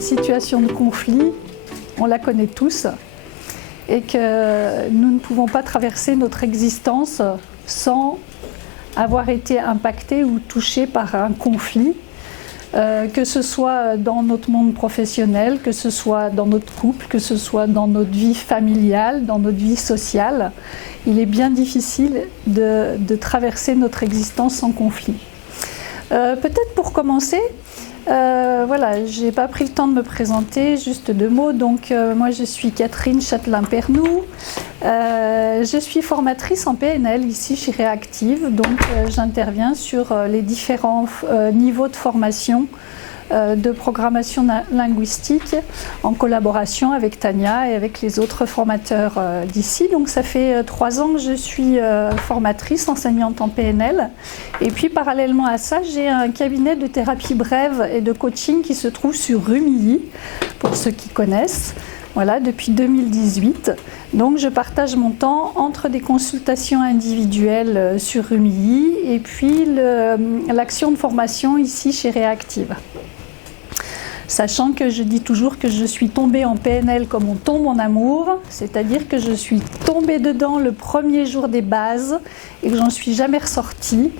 cette situation de conflit, on la connaît tous, et que nous ne pouvons pas traverser notre existence sans avoir été impactés ou touchés par un conflit, que ce soit dans notre monde professionnel, que ce soit dans notre couple, que ce soit dans notre vie familiale, dans notre vie sociale. Il est bien difficile de traverser notre existence sans conflit. Peut-être pour commencer, voilà, je n'ai pas pris le temps de me présenter, juste 2 mots. Donc, moi, je suis Catherine Chatelain-Pernoud. Je suis formatrice en PNL ici chez Reactive. Donc, j'interviens sur les différents niveaux de formation de programmation linguistique en collaboration avec Tania et avec les autres formateurs d'ici. Donc ça fait 3 ans que je suis formatrice, enseignante en PNL. Et puis parallèlement à ça, j'ai un cabinet de thérapie brève et de coaching qui se trouve sur Rumilly, pour ceux qui connaissent. Voilà, depuis 2018. Donc je partage mon temps entre des consultations individuelles sur Rumilly et puis l'action de formation ici chez Reactive. Sachant que je dis toujours que je suis tombée en PNL comme on tombe en amour, c'est-à-dire que je suis tombée dedans le premier jour des bases et que j'en suis jamais ressortie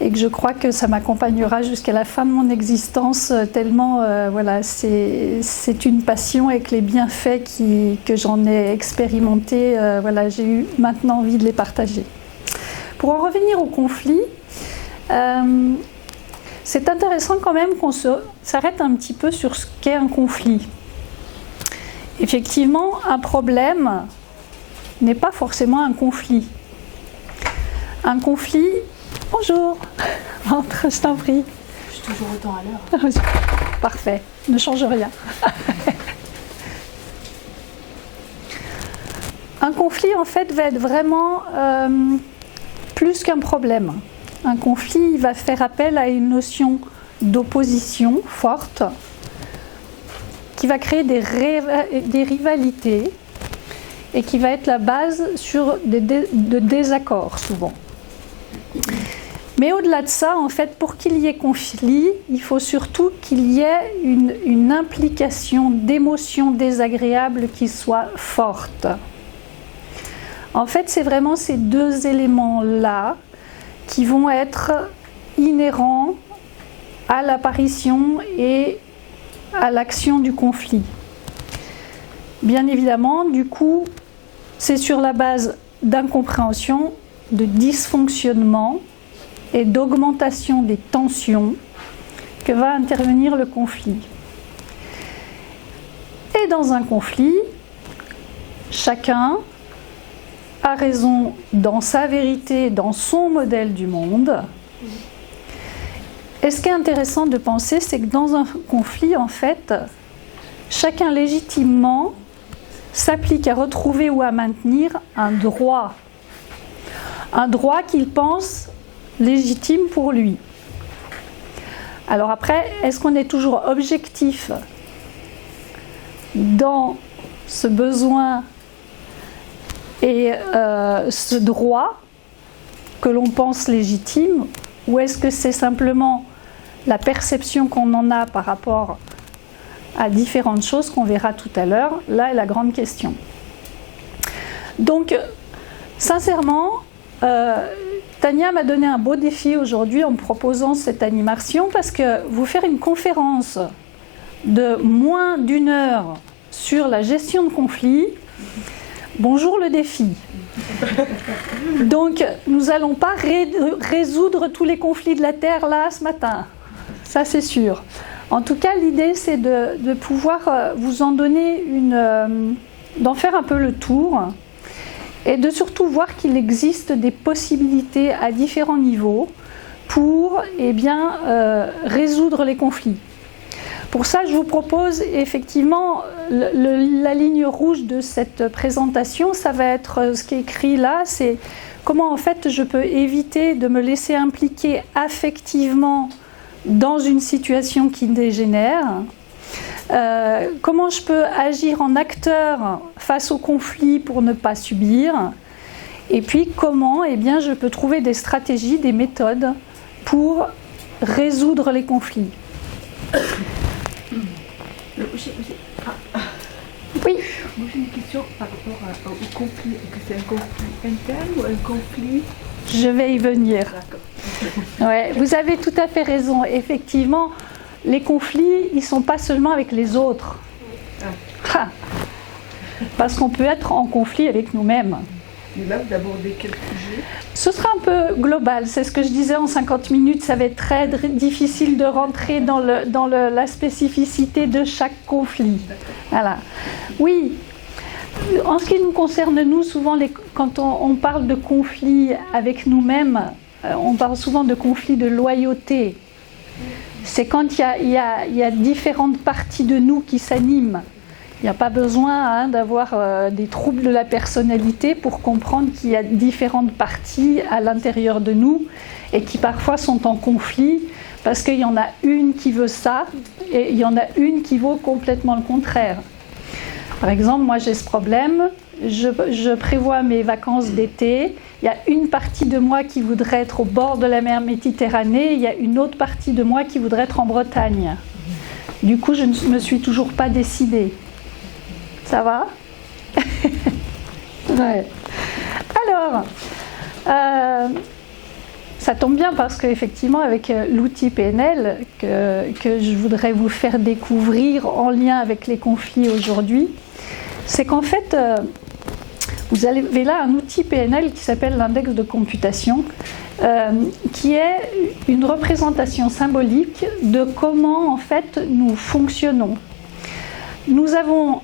et que je crois que ça m'accompagnera jusqu'à la fin de mon existence tellement voilà, c'est une passion et que les bienfaits que j'en ai expérimentés, voilà, j'ai eu maintenant envie de les partager. Pour en revenir au conflit, c'est intéressant quand même qu'on s'arrête un petit peu sur ce qu'est un conflit. Effectivement, un problème n'est pas forcément un conflit. Un conflit... Bonjour, entre, je t'en prie. Je suis toujours autant à l'heure. Parfait, ne change rien. Un conflit, en fait, va être vraiment plus qu'un problème. Un conflit, il va faire appel à une notion d'opposition forte qui va créer des rivalités et qui va être la base sur de désaccords souvent. Mais au-delà de ça, en fait, pour qu'il y ait conflit, il faut surtout qu'il y ait une implication d'émotions désagréables qui soit forte. En fait, c'est vraiment ces 2 éléments-là qui vont être inhérents à l'apparition et à l'action du conflit. Bien évidemment, du coup, c'est sur la base d'incompréhension, de dysfonctionnement et d'augmentation des tensions que va intervenir le conflit. Et dans un conflit, chacun a raison dans sa vérité, dans son modèle du monde. Et ce qui est intéressant de penser, c'est que dans un conflit, en fait, chacun légitimement s'applique à retrouver ou à maintenir un droit qu'il pense légitime pour lui. Alors après, est-ce qu'on est toujours objectif dans ce besoin et ce droit que l'on pense légitime, ou est-ce que c'est simplement la perception qu'on en a par rapport à différentes choses qu'on verra tout à l'heure? Là est la grande question. Donc, sincèrement, Tania m'a donné un beau défi aujourd'hui en me proposant cette animation, parce que vous faire une conférence de moins d'1 heure sur la gestion de conflits, bonjour le défi. Donc, nous n'allons pas résoudre tous les conflits de la Terre là ce matin. Ça, c'est sûr. En tout cas, l'idée, c'est de pouvoir vous en donner d'en faire un peu le tour et de surtout voir qu'il existe des possibilités à différents niveaux pour résoudre les conflits. Pour ça, je vous propose effectivement la ligne rouge de cette présentation, ça va être ce qui est écrit là, c'est comment en fait je peux éviter de me laisser impliquer affectivement dans une situation qui dégénère, comment je peux agir en acteur face au conflit pour ne pas subir, et puis comment je peux trouver des stratégies, des méthodes pour résoudre les conflits. Oui. Moi j'ai une question par rapport au conflit. Est-ce que c'est un conflit interne ou un conflit? Je vais y venir. D'accord. Ouais, vous avez tout à fait raison. Effectivement, les conflits, ils ne sont pas seulement avec les autres. Ah. Parce qu'on peut être en conflit avec nous-mêmes. Mais là, vous abordez quel sujet? Ce sera un peu global, c'est ce que je disais en 50 minutes, ça va être très difficile de rentrer dans la spécificité de chaque conflit. Voilà. Oui, en ce qui nous concerne, nous, souvent, quand on parle de conflit avec nous-mêmes, on parle souvent de conflit de loyauté. C'est quand il y a différentes parties de nous qui s'animent. Il n'y a pas besoin d'avoir des troubles de la personnalité pour comprendre qu'il y a différentes parties à l'intérieur de nous et qui parfois sont en conflit parce qu'il y en a une qui veut ça et il y en a une qui veut complètement le contraire. Par exemple, moi j'ai ce problème, je prévois mes vacances d'été, il y a une partie de moi qui voudrait être au bord de la mer Méditerranée, il y a une autre partie de moi qui voudrait être en Bretagne. Du coup, je ne me suis toujours pas décidée. Ça va? Ouais. Alors, ça tombe bien parce qu'effectivement, avec l'outil PNL que je voudrais vous faire découvrir en lien avec les conflits aujourd'hui, c'est qu'en fait, vous avez là un outil PNL qui s'appelle l'index de computation, qui est une représentation symbolique de comment en fait nous fonctionnons. Nous avons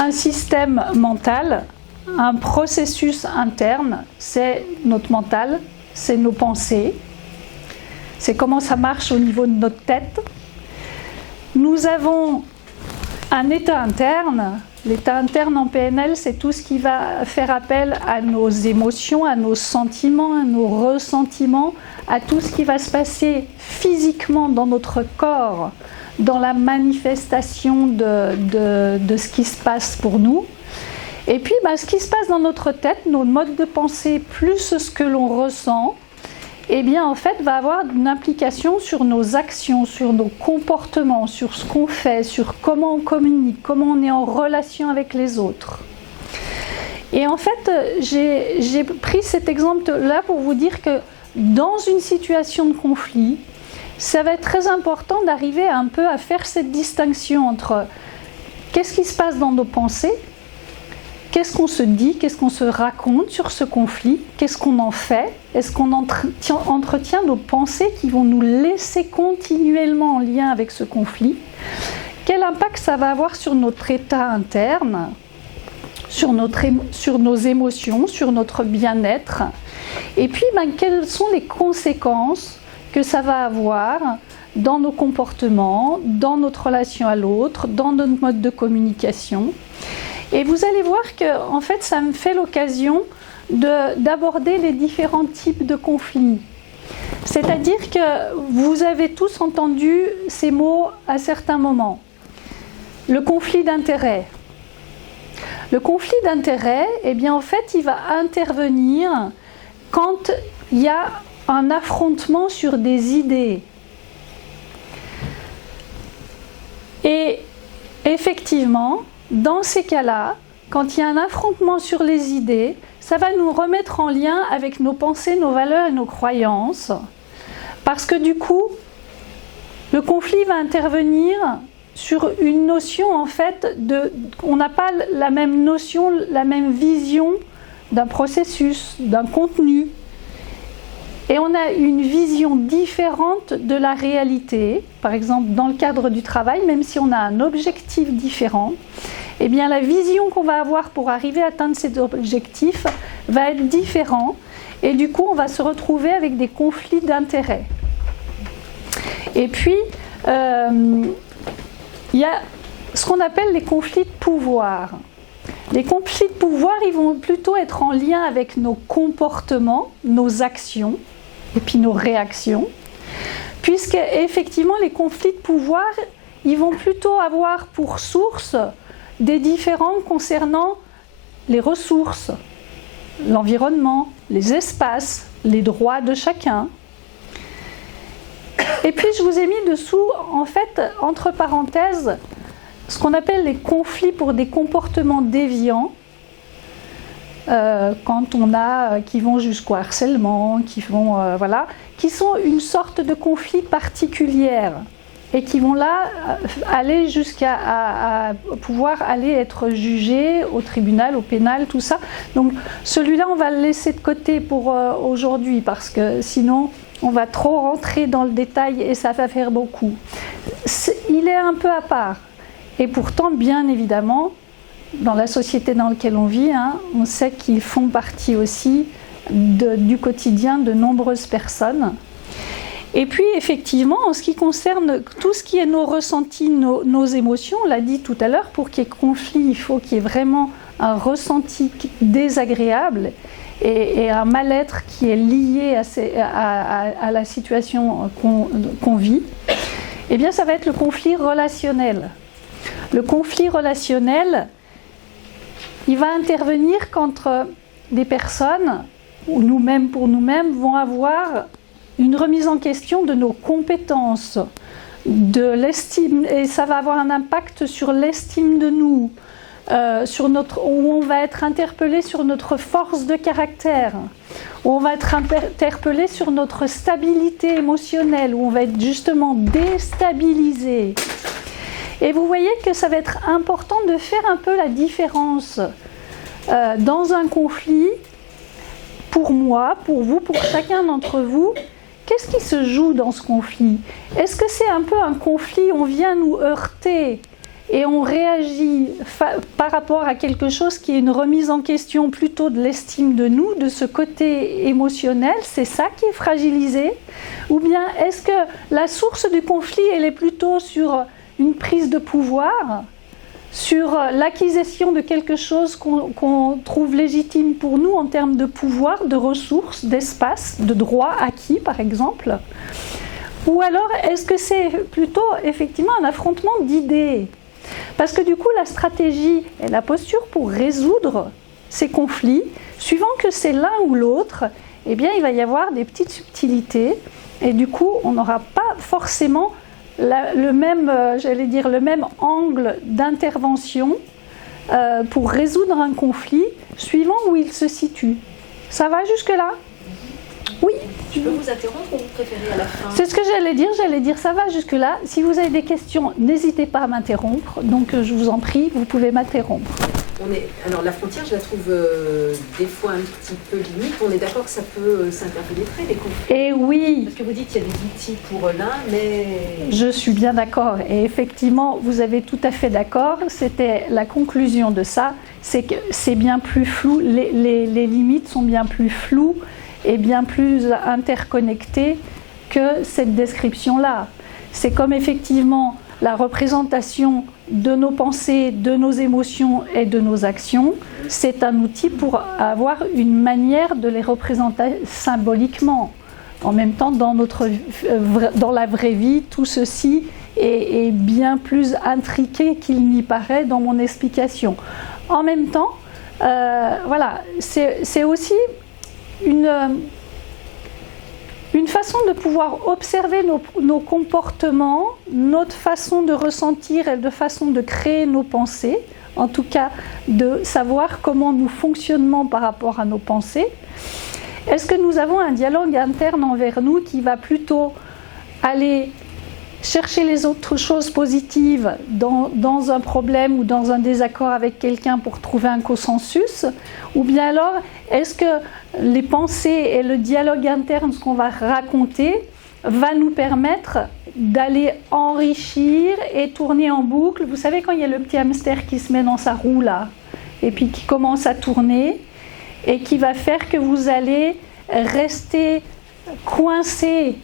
un système mental, un processus interne, c'est notre mental, c'est nos pensées, c'est comment ça marche au niveau de notre tête. Nous avons un état interne. L'état interne en PNL, c'est tout ce qui va faire appel à nos émotions, à nos sentiments, à nos ressentiments, à tout ce qui va se passer physiquement dans notre corps, dans la manifestation de ce qui se passe pour nous. Et puis, ce qui se passe dans notre tête, nos modes de pensée, plus ce que l'on ressent, eh bien, en fait, va avoir une implication sur nos actions, sur nos comportements, sur ce qu'on fait, sur comment on communique, comment on est en relation avec les autres. Et en fait, j'ai pris cet exemple-là pour vous dire que dans une situation de conflit, ça va être très important d'arriver un peu à faire cette distinction entre qu'est-ce qui se passe dans nos pensées, qu'est-ce qu'on se dit, qu'est-ce qu'on se raconte sur ce conflit, qu'est-ce qu'on en fait, est-ce qu'on entretient nos pensées qui vont nous laisser continuellement en lien avec ce conflit, quel impact ça va avoir sur notre état interne, sur nos émotions, sur notre bien-être, et puis quelles sont les conséquences que ça va avoir dans nos comportements, dans notre relation à l'autre, dans notre mode de communication. Et vous allez voir que en fait, ça me fait l'occasion d'aborder les différents types de conflits. C'est-à-dire que vous avez tous entendu ces mots à certains moments. Le conflit d'intérêt. Le conflit d'intérêt, eh bien en fait, il va intervenir quand il y a un affrontement sur des idées. Et effectivement, dans ces cas-là, quand il y a un affrontement sur les idées, ça va nous remettre en lien avec nos pensées, nos valeurs et nos croyances. Parce que du coup, le conflit va intervenir sur une notion en fait on n'a pas la même notion, la même vision d'un processus, d'un contenu. Et on a une vision différente de la réalité. Par exemple, dans le cadre du travail, même si on a un objectif différent, eh bien la vision qu'on va avoir pour arriver à atteindre cet objectif va être différente. Et du coup, on va se retrouver avec des conflits d'intérêts. Et puis, il y a ce qu'on appelle les conflits de pouvoir. Les conflits de pouvoir, ils vont plutôt être en lien avec nos comportements, nos actions, et puis nos réactions, puisque effectivement les conflits de pouvoir, ils vont plutôt avoir pour source des différends concernant les ressources, l'environnement, les espaces, les droits de chacun. Et puis je vous ai mis dessous, en fait, entre parenthèses, ce qu'on appelle les conflits pour des comportements déviants, quand on a qui vont jusqu'au harcèlement, qui sont une sorte de conflit particulière et qui vont là aller jusqu'à à pouvoir aller être jugés au tribunal, au pénal, tout ça. Donc celui-là, on va le laisser de côté pour aujourd'hui parce que sinon on va trop rentrer dans le détail et ça va faire beaucoup. Il est un peu à part et pourtant, bien évidemment, dans la société dans laquelle on vit, on sait qu'ils font partie aussi du quotidien de nombreuses personnes. Et puis effectivement, en ce qui concerne tout ce qui est nos ressentis, nos émotions, on l'a dit tout à l'heure, pour qu'il y ait conflit, il faut qu'il y ait vraiment un ressenti désagréable et un mal-être qui est lié à la situation qu'on vit. Eh bien, ça va être le conflit relationnel. Le conflit relationnel, il va intervenir quand des personnes, ou nous-mêmes pour nous-mêmes, vont avoir une remise en question de nos compétences, de l'estime, et ça va avoir un impact sur l'estime de nous, où on va être interpellé sur notre force de caractère, où on va être interpellé sur notre stabilité émotionnelle, où on va être justement déstabilisé. Et vous voyez que ça va être important de faire un peu la différence dans un conflit, pour moi, pour vous, pour chacun d'entre vous. Qu'est-ce qui se joue dans ce conflit? Est-ce que c'est un peu un conflit, on vient nous heurter et on réagit par rapport à quelque chose qui est une remise en question plutôt de l'estime de nous, de ce côté émotionnel, c'est ça qui est fragilisé? Ou bien est-ce que la source du conflit, elle est plutôt sur une prise de pouvoir, sur l'acquisition de quelque chose qu'on trouve légitime pour nous en termes de pouvoir, de ressources, d'espace, de droits acquis par exemple? Ou alors est-ce que c'est plutôt effectivement un affrontement d'idées? Parce que du coup la stratégie et la posture pour résoudre ces conflits, suivant que c'est l'un ou l'autre, eh bien il va y avoir des petites subtilités et du coup on n'aura pas forcément le même angle d'intervention pour résoudre un conflit suivant où il se situe. Ça va jusque-là? Oui. Je peux vous interrompre ou vous préférez à la fin? C'est ce que j'allais dire ça va jusque-là. Si vous avez des questions, n'hésitez pas à m'interrompre. Donc je vous en prie, vous pouvez m'interrompre. Alors la frontière, je la trouve des fois un petit peu limite. On est d'accord que ça peut s'interpénétrer, les conflits. Et oui. Parce que vous dites qu'il y a des outils pour l'un, mais... Je suis bien d'accord. Et effectivement, vous avez tout à fait d'accord. C'était la conclusion de ça. C'est que c'est bien plus flou. Les limites sont bien plus floues et bien plus interconnectées que cette description-là. C'est comme effectivement la représentation de nos pensées, de nos émotions et de nos actions, c'est un outil pour avoir une manière de les représenter symboliquement. En même temps, dans la vraie vie, tout ceci est bien plus intriqué qu'il n'y paraît dans mon explication. En même temps, c'est aussi une façon de pouvoir observer nos comportements, notre façon de ressentir et de façon de créer nos pensées, en tout cas de savoir comment nous fonctionnons par rapport à nos pensées. Est-ce que nous avons un dialogue interne envers nous qui va plutôt aller chercher les autres choses positives dans un problème ou dans un désaccord avec quelqu'un pour trouver un consensus? Ou bien alors, est-ce que les pensées et le dialogue interne, ce qu'on va raconter, va nous permettre d'aller enrichir et tourner en boucle? Vous savez, quand il y a le petit hamster qui se met dans sa roue là, et puis qui commence à tourner, et qui va faire que vous allez rester coincé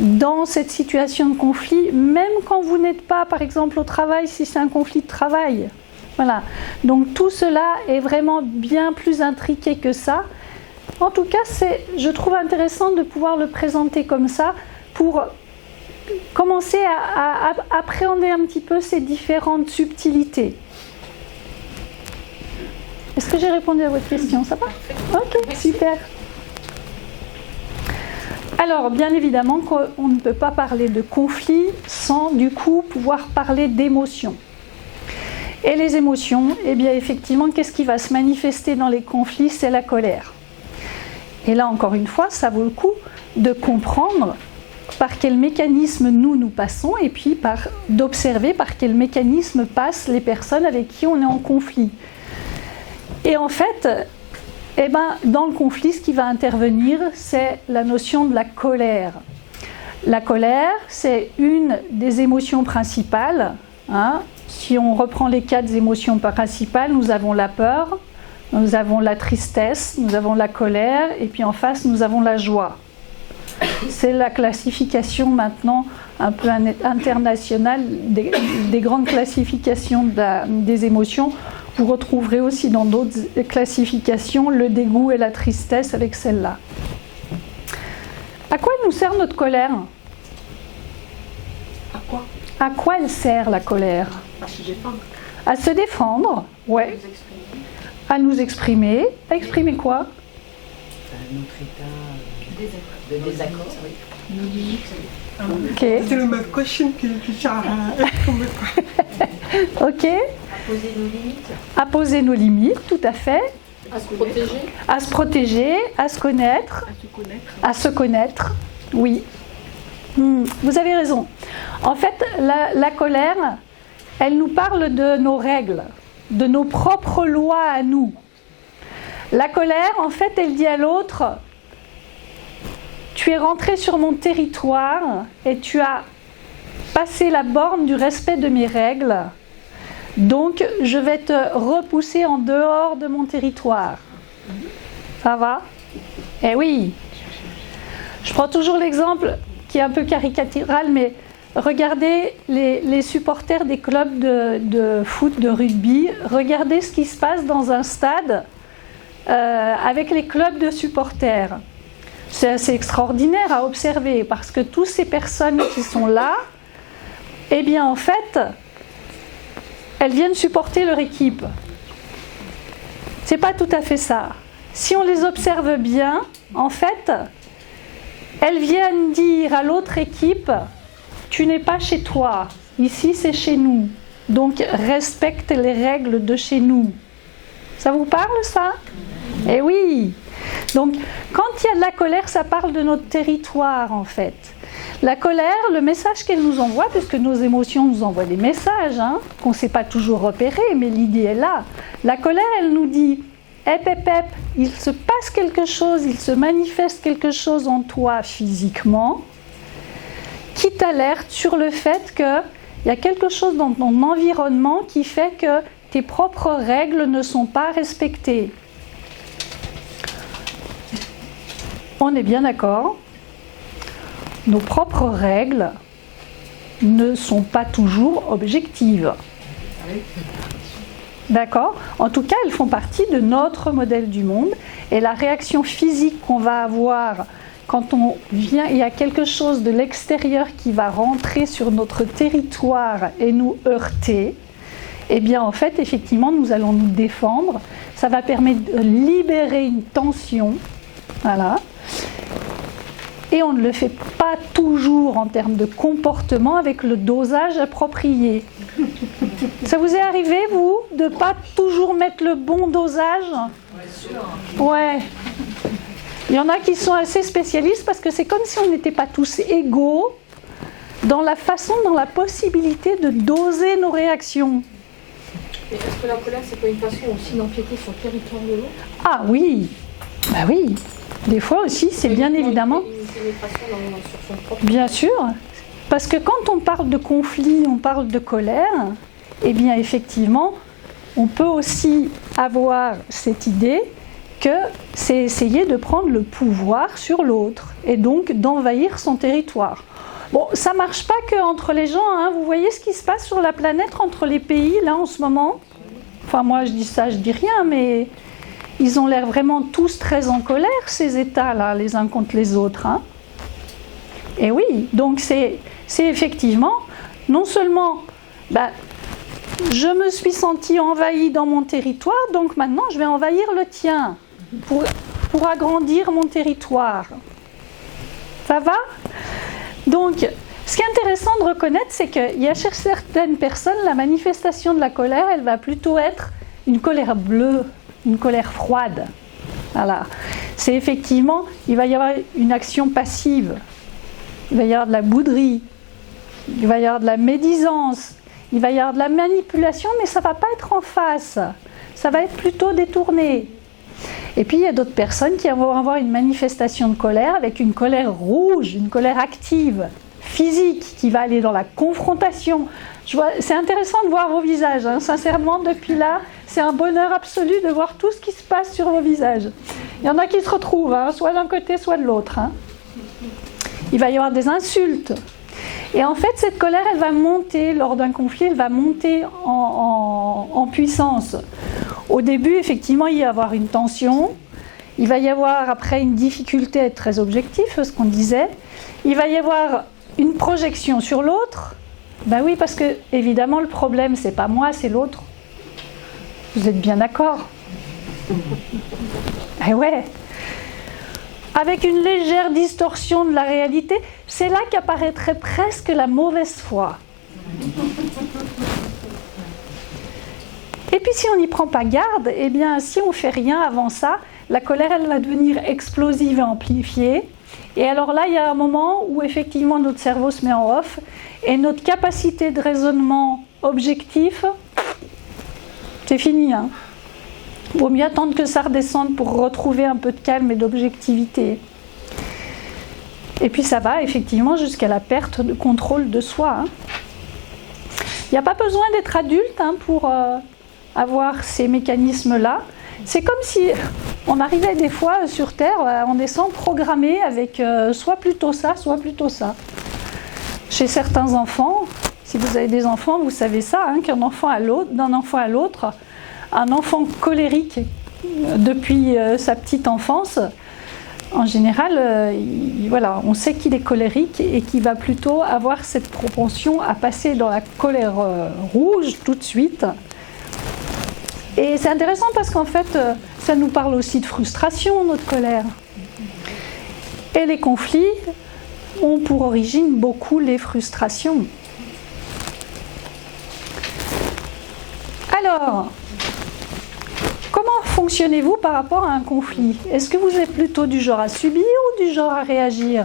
dans cette situation de conflit, même quand vous n'êtes pas, par exemple, au travail, si c'est un conflit de travail. Voilà. Donc tout cela est vraiment bien plus intriqué que ça. En tout cas, je trouve intéressant de pouvoir le présenter comme ça pour commencer à appréhender un petit peu ces différentes subtilités. Est-ce que j'ai répondu à votre question? Ça va? Ok, super. Alors, bien évidemment qu'on ne peut pas parler de conflit sans, du coup, pouvoir parler d'émotions. Et les émotions, eh bien effectivement, qu'est-ce qui va se manifester dans les conflits? C'est la colère. Et là, encore une fois, ça vaut le coup de comprendre par quel mécanisme nous passons et puis d'observer par quel mécanisme passent les personnes avec qui on est en conflit. Et en fait, eh ben, dans le conflit, ce qui va intervenir, c'est la notion de la colère. La colère, c'est une des émotions principales. Hein. Si on reprend les 4 émotions principales, nous avons la peur, nous avons la tristesse, nous avons la colère, et puis en face, nous avons la joie. C'est la classification maintenant un peu internationale des grandes classifications des émotions. Vous retrouverez aussi dans d'autres classifications le dégoût et la tristesse avec celle-là. À quoi nous sert notre colère? À quoi? À quoi elle sert la colère? À se défendre. À se défendre, ouais. À nous exprimer. À exprimer quoi? Notre état de désaccord, oui. Nos limites. Ok. C'est ma question qui Ok. À poser nos limites. À poser nos limites, tout à fait. À se protéger. À se protéger, à se connaître. À se connaître. À se connaître, oui. Vous avez raison. En fait, la colère, elle nous parle de nos règles, de nos propres lois à nous. La colère, en fait, elle dit à l'autre, tu es rentré sur mon territoire et tu as passé la borne du respect de mes règles, donc je vais te repousser en dehors de mon territoire. Ça va? Eh oui. Je prends toujours l'exemple qui est un peu caricatural, mais regardez les supporters des clubs de foot, de rugby, regardez ce qui se passe dans un stade avec les clubs de supporters. C'est assez extraordinaire à observer parce que toutes ces personnes qui sont là, eh bien en fait, elles viennent supporter leur équipe. C'est pas tout à fait ça. Si on les observe bien, en fait, elles viennent dire à l'autre équipe, tu n'es pas chez toi, ici c'est chez nous, donc respecte les règles de chez nous. Ça vous parle ça? Eh oui. Donc quand il y a de la colère, ça parle de notre territoire en fait. La colère, le message qu'elle nous envoie, puisque nos émotions nous envoient des messages, hein, qu'on ne sait pas toujours repérer, mais l'idée est là. La colère, elle nous dit, hep, hep, hep, il se passe quelque chose, il se manifeste quelque chose en toi physiquement, qui t'alerte sur le fait qu'il y a quelque chose dans ton environnement qui fait que tes propres règles ne sont pas respectées. On est bien d'accord? Nos propres règles ne sont pas toujours objectives. D'accord? En tout cas, elles font partie de notre modèle du monde. Et la réaction physique qu'on va avoir quand on vient, il y a quelque chose de l'extérieur qui va rentrer sur notre territoire et nous heurter, eh bien en fait, effectivement, nous allons nous défendre. Ça va permettre de libérer une tension. Voilà. Et on ne le fait pas toujours en termes de comportement avec le dosage approprié. Ça vous est arrivé, vous, de ne pas toujours mettre le bon dosage? Ouais. Il y en a qui sont assez spécialistes parce que c'est comme si on n'était pas tous égaux dans la façon, dans la possibilité de doser nos réactions. Mais est-ce que la colère, c'est pas une façon aussi d'empiéter sur le territoire de l'autre? Ah oui, bah oui. Des fois aussi, c'est bien évidemment. Bien sûr, parce que quand on parle de conflit, on parle de colère, eh bien effectivement, on peut aussi avoir cette idée que c'est essayer de prendre le pouvoir sur l'autre et donc d'envahir son territoire. Bon, ça ne marche pas qu'entre les gens, hein. Vous voyez ce qui se passe sur la planète entre les pays là en ce moment? Enfin moi je dis ça, je dis rien, mais ils ont l'air vraiment tous très en colère, ces États-là, les uns contre les autres. Hein. Et oui, donc c'est effectivement, non seulement, je me suis sentie envahie dans mon territoire, donc maintenant je vais envahir le tien, pour agrandir mon territoire. Ça va? Donc, Ce qui est intéressant de reconnaître, c'est qu'il y a chez certaines personnes, la manifestation de la colère, elle va plutôt être une colère bleue, une colère froide. Voilà. C'est effectivement, il va y avoir une action passive, il va y avoir de la bouderie, il va y avoir de la médisance, il va y avoir de la manipulation, mais ça ne va pas être en face, ça va être plutôt détourné. Et puis il y a d'autres personnes qui vont avoir une manifestation de colère avec une colère rouge, une colère active, physique, qui va aller dans la confrontation. C'est intéressant de voir vos visages, hein. Sincèrement, depuis là, c'est un bonheur absolu de voir tout ce qui se passe sur vos visages. Il y en a qui se retrouvent, hein, soit d'un côté, soit de l'autre. Hein. Il va y avoir des insultes. Et en fait, cette colère, elle va monter lors d'un conflit, elle va monter en puissance. Au début, effectivement, il va y avoir une tension. Il va y avoir après une difficulté à être très objectif, ce qu'on disait. Il va y avoir une projection sur l'autre. Ben oui, parce que évidemment, le problème, c'est pas moi, c'est l'autre. Vous êtes bien d'accord? Eh ouais. Avec une légère distorsion de la réalité, c'est là qu'apparaîtrait presque la mauvaise foi. Et puis si on n'y prend pas garde, eh bien si on ne fait rien avant ça, la colère elle va devenir explosive et amplifiée. Et alors là, il y a un moment où effectivement notre cerveau se met en off et notre capacité de raisonnement objectif, c'est fini. Hein. Vaut mieux attendre que ça redescende pour retrouver un peu de calme et d'objectivité. Et puis ça va effectivement jusqu'à la perte de contrôle de soi. Hein. Il n'y a pas besoin d'être adulte pour avoir ces mécanismes-là. C'est comme si on arrivait des fois sur Terre, on descend programmé avec soit plutôt ça, soit plutôt ça. Chez certains enfants, si vous avez des enfants, vous savez ça, hein, d'un enfant à l'autre, un enfant colérique depuis sa petite enfance, en général, voilà, on sait qu'il est colérique et qu'il va plutôt avoir cette propension à passer dans la colère rouge tout de suite. Et c'est intéressant parce qu'en fait, ça nous parle aussi de frustration, notre colère. Et les conflits ont pour origine beaucoup les frustrations. Alors, comment fonctionnez-vous par rapport à un conflit? Est-ce que vous êtes plutôt du genre à subir ou du genre à réagir?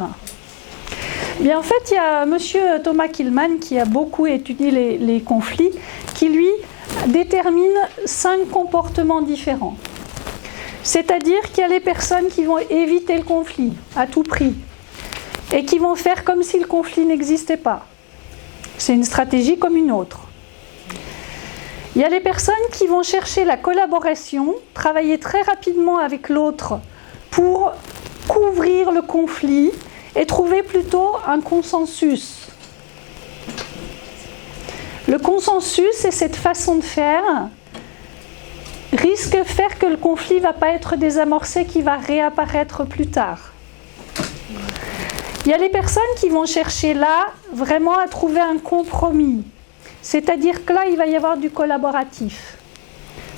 Bien, en fait, il y a monsieur Thomas Kilmann qui a beaucoup étudié les conflits, qui lui détermine 5 comportements différents. C'est-à-dire qu'il y a les personnes qui vont éviter le conflit à tout prix et qui vont faire comme si le conflit n'existait pas. C'est une stratégie comme une autre. Il y a les personnes qui vont chercher la collaboration, travailler très rapidement avec l'autre pour couvrir le conflit et trouver plutôt un consensus. Le consensus et cette façon de faire risque de faire que le conflit ne va pas être désamorcé, qu'il va réapparaître plus tard. Il y a les personnes qui vont chercher là vraiment à trouver un compromis. C'est-à-dire que là, il va y avoir du collaboratif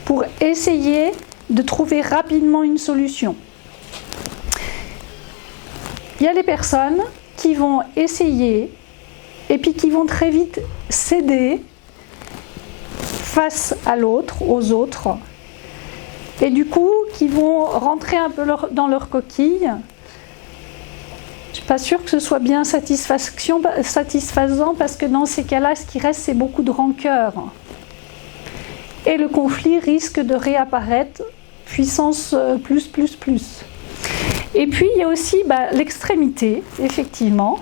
pour essayer de trouver rapidement une solution. Il y a les personnes qui vont essayer et puis qui vont très vite céder face à l'autre, aux autres, et du coup qui vont rentrer un peu dans leur coquille. Je ne suis pas sûre que ce soit bien satisfaisant parce que dans ces cas-là, ce qui reste, c'est beaucoup de rancœur. Et le conflit risque de réapparaître puissance plus. Et puis, il y a aussi l'extrémité, effectivement,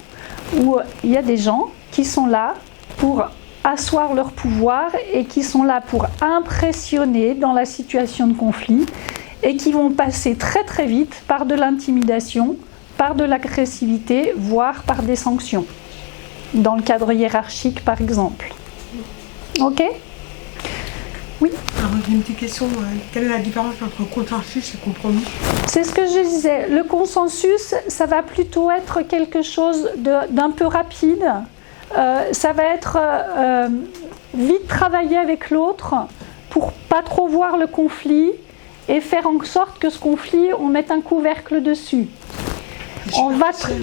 où il y a des gens qui sont là pour asseoir leur pouvoir et qui sont là pour impressionner dans la situation de conflit et qui vont passer très très vite par de l'intimidation, par de l'agressivité, voire par des sanctions, dans le cadre hiérarchique par exemple. Ok ? Oui ? Alors j'ai une petite question, quelle est la différence entre consensus et compromis ? C'est ce que je disais, le consensus, ça va plutôt être quelque chose d'un peu rapide, ça va être vite travailler avec l'autre pour pas trop voir le conflit et faire en sorte que ce conflit, on mette un couvercle dessus.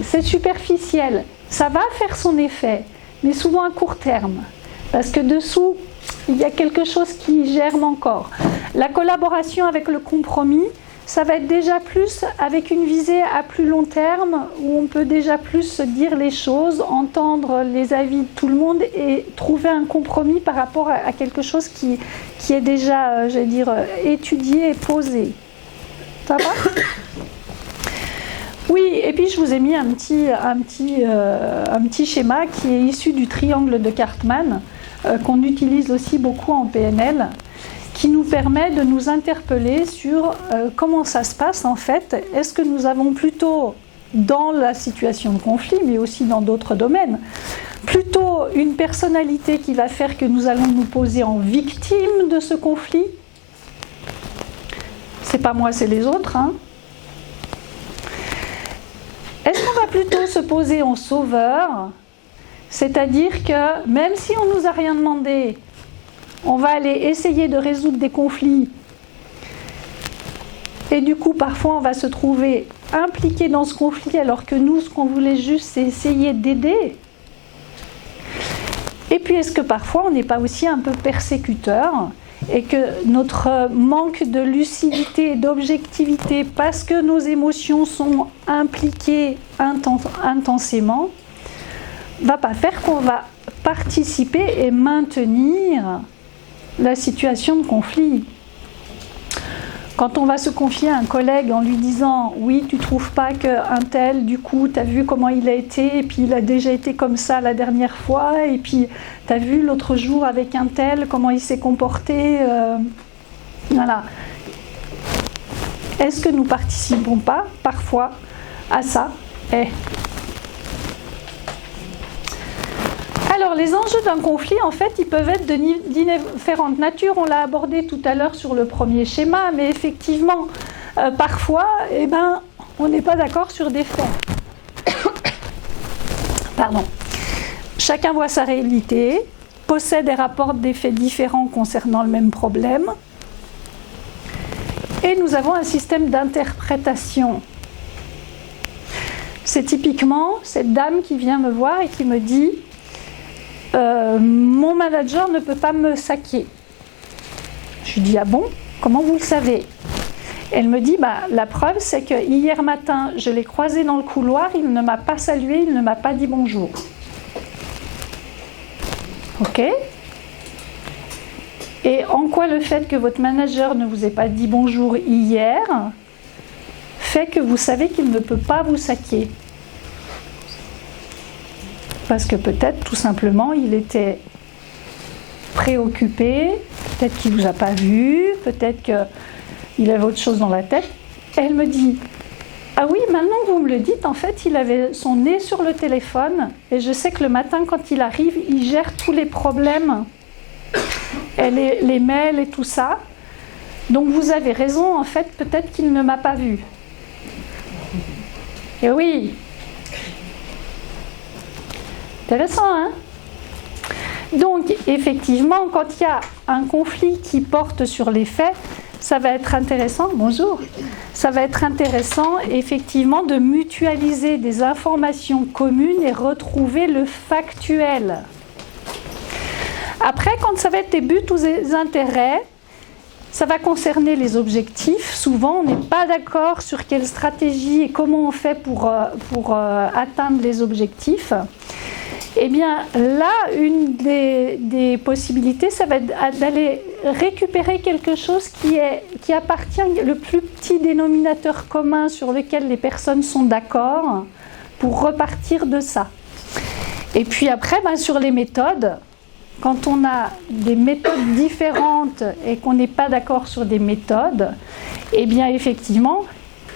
C'est superficiel. ça va faire son effet, mais souvent à court terme, parce que dessous, il y a quelque chose qui germe encore. La collaboration avec le compromis, ça va être déjà plus avec une visée à plus long terme, où on peut déjà plus se dire les choses, entendre les avis de tout le monde et trouver un compromis par rapport à quelque chose qui est déjà, j'allais dire, étudié et posé. Ça va ? Oui, et puis je vous ai mis un petit schéma qui est issu du triangle de Cartman, qu'on utilise aussi beaucoup en PNL, qui nous permet de nous interpeller sur comment ça se passe en fait. Est-ce que nous avons plutôt, dans la situation de conflit, mais aussi dans d'autres domaines, plutôt une personnalité qui va faire que nous allons nous poser en victime de ce conflit ? C'est pas moi, c'est les autres, hein. Est-ce qu'on va plutôt se poser en sauveur ? C'est-à-dire que même si on ne nous a rien demandé, on va aller essayer de résoudre des conflits. Et du coup, parfois, on va se trouver impliqué dans ce conflit alors que nous, ce qu'on voulait juste, c'est essayer d'aider. Et puis, est-ce que parfois, on n'est pas aussi un peu persécuteur ? Et que notre manque de lucidité et d'objectivité, parce que nos émotions sont impliquées intensément, ne va pas faire qu'on va participer et maintenir la situation de conflit. Quand on va se confier à un collègue en lui disant « Oui, tu ne trouves pas qu'un tel, du coup, tu as vu comment il a été, et puis il a déjà été comme ça la dernière fois, et puis tu as vu l'autre jour avec un tel, comment il s'est comporté. » Voilà. Est-ce que nous ne participons pas parfois à ça ? Alors, les enjeux d'un conflit, en fait, ils peuvent être de différentes natures. On l'a abordé tout à l'heure sur le premier schéma, mais effectivement, parfois, on n'est pas d'accord sur des faits. Pardon. Chacun voit sa réalité, possède et rapporte des faits différents concernant le même problème. Et nous avons un système d'interprétation. C'est typiquement cette dame qui vient me voir et qui me dit mon manager ne peut pas me saquer. Je lui dis ah bon, comment vous le savez ? Elle me dit la preuve c'est que hier matin je l'ai croisé dans le couloir, il ne m'a pas salué, il ne m'a pas dit bonjour. Ok ? Et en quoi le fait que votre manager ne vous ait pas dit bonjour hier fait que vous savez qu'il ne peut pas vous saquer ? Parce que peut-être, tout simplement, il était préoccupé, peut-être qu'il ne vous a pas vu, peut-être qu'il avait autre chose dans la tête. Et elle me dit, ah oui, maintenant que vous me le dites, en fait, il avait son nez sur le téléphone, et je sais que le matin, quand il arrive, il gère tous les problèmes, et les mails et tout ça. Donc vous avez raison, en fait, peut-être qu'il ne m'a pas vu. Et oui. Intéressant, hein ? Donc, effectivement, quand il y a un conflit qui porte sur les faits, ça va être intéressant, bonjour, ça va être intéressant, effectivement, de mutualiser des informations communes et retrouver le factuel. Après, quand ça va être des buts ou des intérêts, ça va concerner les objectifs. Souvent, on n'est pas d'accord sur quelle stratégie et comment on fait pour atteindre les objectifs. Eh bien, là, une des possibilités, ça va être d'aller récupérer quelque chose qui appartient, le plus petit dénominateur commun sur lequel les personnes sont d'accord, pour repartir de ça. Et puis après, sur les méthodes, quand on a des méthodes différentes et qu'on n'est pas d'accord sur des méthodes, eh bien, effectivement,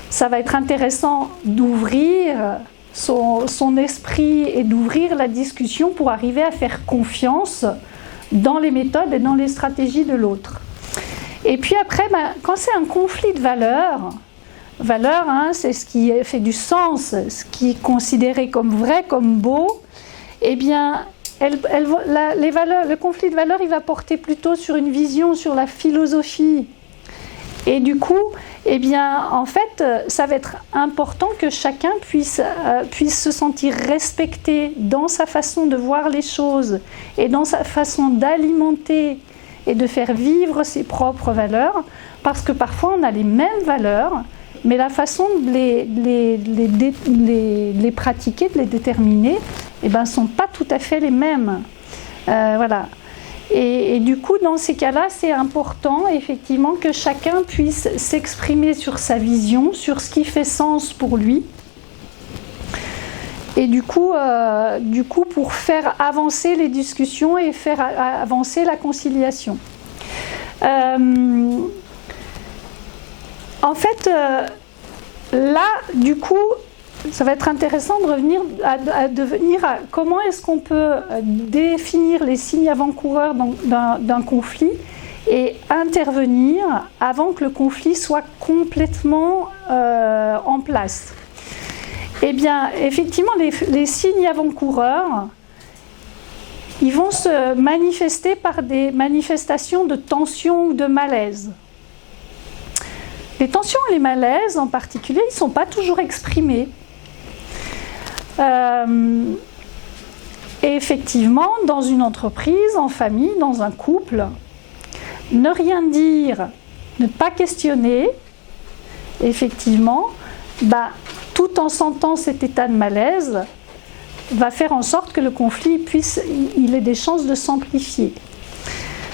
ça va être intéressant d'ouvrir son esprit et d'ouvrir la discussion pour arriver à faire confiance dans les méthodes et dans les stratégies de l'autre. Et puis après, quand c'est un conflit de valeurs, c'est ce qui fait du sens, ce qui est considéré comme vrai, comme beau, eh bien, le conflit de valeurs, il va porter plutôt sur une vision, sur la philosophie Et du coup, eh bien, en fait, ça va être important que chacun puisse se sentir respecté dans sa façon de voir les choses et dans sa façon d'alimenter et de faire vivre ses propres valeurs, parce que parfois on a les mêmes valeurs, mais la façon de les pratiquer, de les déterminer, eh ben, sont pas tout à fait les mêmes. Voilà. Et du coup, dans ces cas-là, c'est important effectivement que chacun puisse s'exprimer sur sa vision, sur ce qui fait sens pour lui. Et du coup, pour faire avancer les discussions et faire avancer la conciliation. En fait, là, du coup, ça va être intéressant de revenir à comment est-ce qu'on peut définir les signes avant-coureurs d'un conflit et intervenir avant que le conflit soit complètement en place. Eh bien, effectivement, les signes avant-coureurs, ils vont se manifester par des manifestations de tension ou de malaise. Les tensions et les malaises, en particulier, ils ne sont pas toujours exprimés. Et effectivement, dans une entreprise, en famille, dans un couple, ne rien dire, ne pas questionner, effectivement, tout en sentant cet état de malaise, va faire en sorte que le conflit il ait des chances de s'amplifier.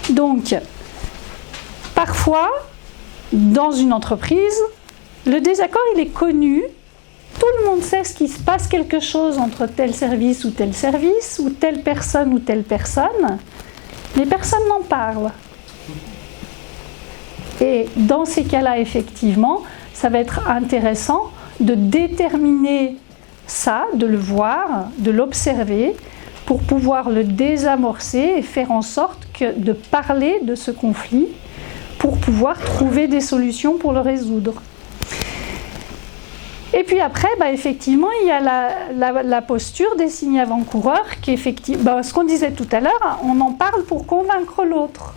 Donc, parfois, dans une entreprise, le désaccord, il est connu. Tout le monde sait qu'il se passe quelque chose entre tel service, ou telle personne, mais personne n'en parle. Et dans ces cas-là, effectivement, ça va être intéressant de déterminer ça, de le voir, de l'observer, pour pouvoir le désamorcer et faire en sorte de parler de ce conflit, pour pouvoir trouver des solutions pour le résoudre. Et puis après, effectivement, il y a la posture des signes avant-coureurs qui, effectivement, ce qu'on disait tout à l'heure, on en parle pour convaincre l'autre.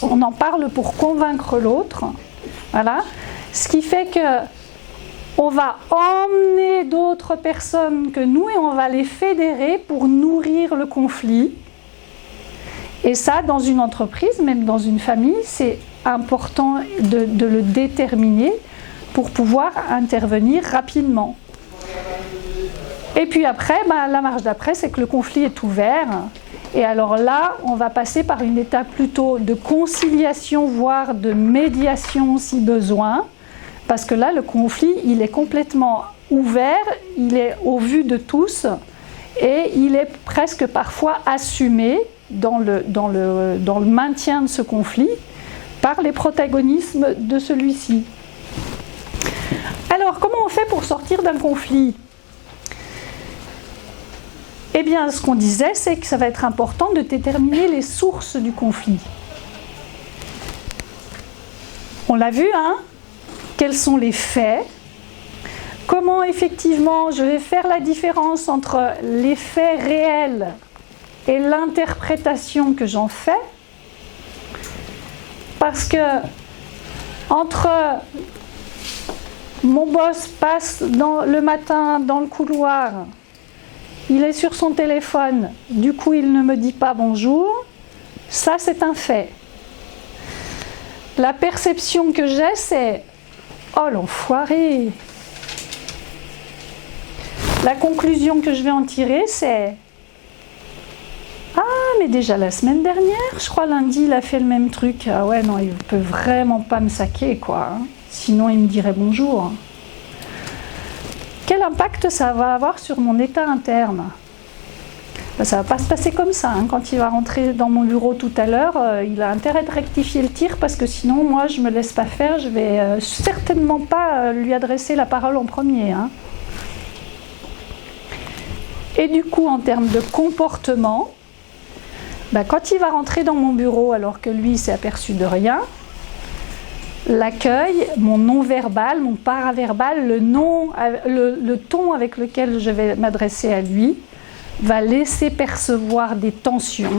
On en parle pour convaincre l'autre. Voilà. Ce qui fait qu'on va emmener d'autres personnes que nous et on va les fédérer pour nourrir le conflit. Et ça, dans une entreprise, même dans une famille, c'est important de le déterminer pour pouvoir intervenir rapidement. Et puis après, la marche d'après, c'est que le conflit est ouvert. Et alors là, on va passer par une étape plutôt de conciliation, voire de médiation si besoin. Parce que là, le conflit, il est complètement ouvert, il est au vu de tous, et il est presque parfois assumé dans le maintien de ce conflit par les protagonismes de celui-ci. Alors, comment on fait pour sortir d'un conflit ? Eh bien, ce qu'on disait, c'est que ça va être important de déterminer les sources du conflit. On l'a vu, hein ? Quels sont les faits ? Comment, effectivement, je vais faire la différence entre les faits réels et l'interprétation que j'en fais ? Parce que, entre mon boss passe le matin dans le couloir, il est sur son téléphone, du coup il ne me dit pas bonjour, ça c'est un fait. La perception que j'ai, c'est « Oh l'enfoiré !» La conclusion que je vais en tirer, c'est « Ah, mais déjà la semaine dernière, je crois lundi, il a fait le même truc. Ah ouais, non, il ne peut vraiment pas me saquer, quoi. Sinon, il me dirait bonjour. » Quel impact ça va avoir sur mon état interne ? Ça ne va pas se passer comme ça. Hein. Quand il va rentrer dans mon bureau tout à l'heure, il a intérêt de rectifier le tir parce que sinon, moi, je ne me laisse pas faire. Je ne vais certainement pas lui adresser la parole en premier. Hein. Et du coup, en termes de comportement, quand il va rentrer dans mon bureau alors que lui s'est aperçu de rien, l'accueil, mon non-verbal, mon paraverbal, le ton avec lequel je vais m'adresser à lui, va laisser percevoir des tensions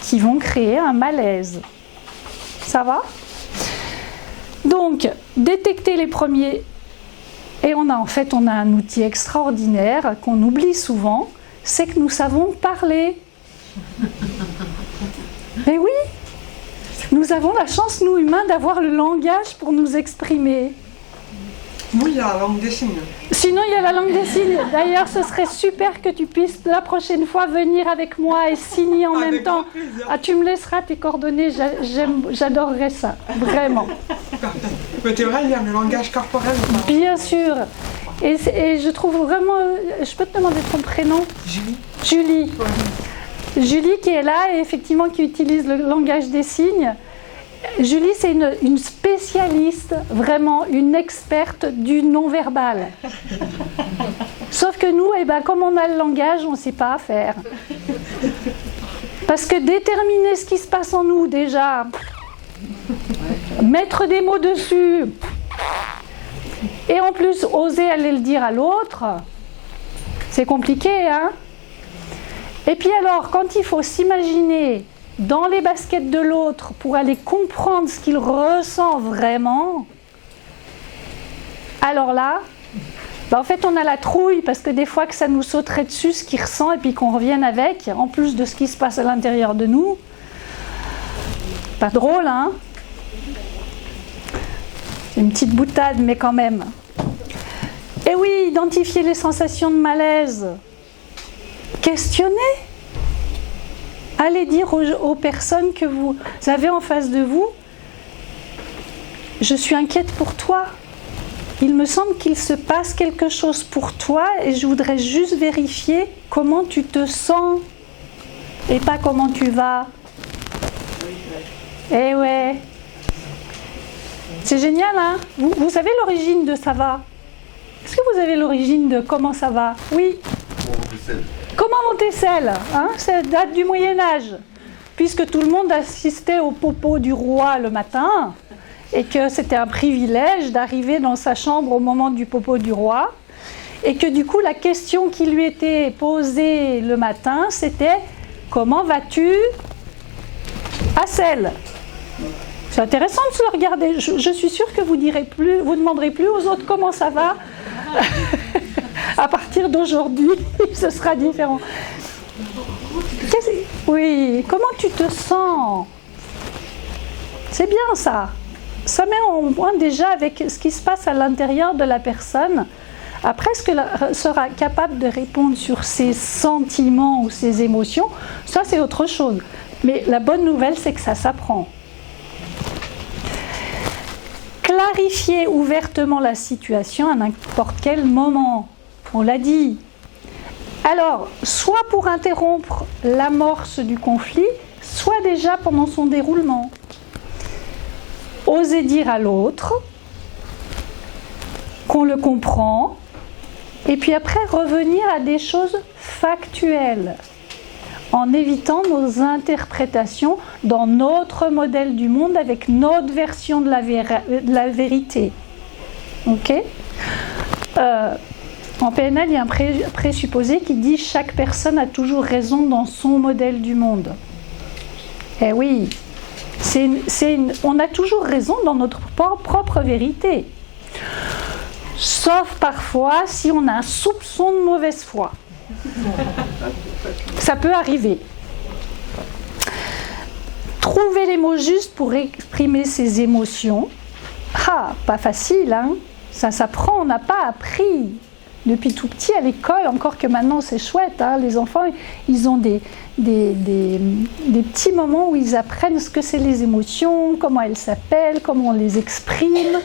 qui vont créer un malaise. Ça va ? Donc, détecter les premiers, et on a un outil extraordinaire qu'on oublie souvent, c'est que nous savons parler. Mais oui, nous avons la chance, nous humains, d'avoir le langage pour nous exprimer. Oui, il y a la langue des signes. Sinon, il y a la langue des signes. D'ailleurs, ce serait super que tu puisses la prochaine fois venir avec moi et signer en même temps. Ah, tu me laisseras tes coordonnées, j'adorerais ça, vraiment. Mais c'est vrai, il y a le langage corporel. Bien sûr. Et je trouve vraiment... Je peux te demander ton prénom ? Julie. Julie. Julie qui est là et effectivement qui utilise le langage des signes. Julie, c'est une spécialiste, vraiment une experte du non-verbal. Sauf que nous, comme on a le langage, on ne sait pas faire. Parce que déterminer ce qui se passe en nous, déjà, mettre des mots dessus, et en plus oser aller le dire à l'autre, c'est compliqué, hein ? Et puis alors, quand il faut s'imaginer dans les baskets de l'autre pour aller comprendre ce qu'il ressent vraiment, alors là, en fait on a la trouille parce que des fois que ça nous sauterait dessus ce qu'il ressent et puis qu'on revienne avec, en plus de ce qui se passe à l'intérieur de nous. Pas drôle, hein ? C'est une petite boutade, mais quand même. Et oui, identifier les sensations de malaise. Questionnez. Allez dire aux personnes que vous avez en face de vous, je suis inquiète pour toi. Il me semble qu'il se passe quelque chose pour toi et je voudrais juste vérifier comment tu te sens et pas comment tu vas. Eh ouais. C'est génial, hein ? Vous savez l'origine de ça va ? Est-ce que vous avez l'origine de comment ça va ? Oui. Comment monter celle, hein ? Ça date du Moyen-Âge, puisque tout le monde assistait au popo du roi le matin, et que c'était un privilège d'arriver dans sa chambre au moment du popo du roi, et que du coup la question qui lui était posée le matin, c'était « Comment vas-tu à celle ?» C'est intéressant de se le regarder. Je suis sûre que vous ne demanderez plus aux autres comment ça va. À partir d'aujourd'hui, ce sera différent. Oui, comment tu te sens ? C'est bien ça. Ça met en point déjà avec ce qui se passe à l'intérieur de la personne. Après, est-ce qu'elle sera capable de répondre sur ses sentiments ou ses émotions ? Ça, c'est autre chose. Mais la bonne nouvelle, c'est que ça s'apprend. Clarifier ouvertement la situation à n'importe quel moment. On l'a dit. Alors, soit pour interrompre l'amorce du conflit, soit déjà pendant son déroulement. Oser dire à l'autre qu'on le comprend, et puis après revenir à des choses factuelles, en évitant nos interprétations dans notre modèle du monde avec notre version de la vérité. Ok ? En PNL, il y a un présupposé qui dit « chaque personne a toujours raison dans son modèle du monde ». Eh oui, on a toujours raison dans notre propre vérité. Sauf parfois si on a un soupçon de mauvaise foi. Ça peut arriver. Trouver les mots justes pour exprimer ses émotions. Ah, pas facile, hein ? Ça s'apprend, on n'a pas appris depuis tout petit à l'école, encore que maintenant c'est chouette, hein, les enfants, ils ont des petits moments où ils apprennent ce que c'est les émotions, comment elles s'appellent, comment on les exprime.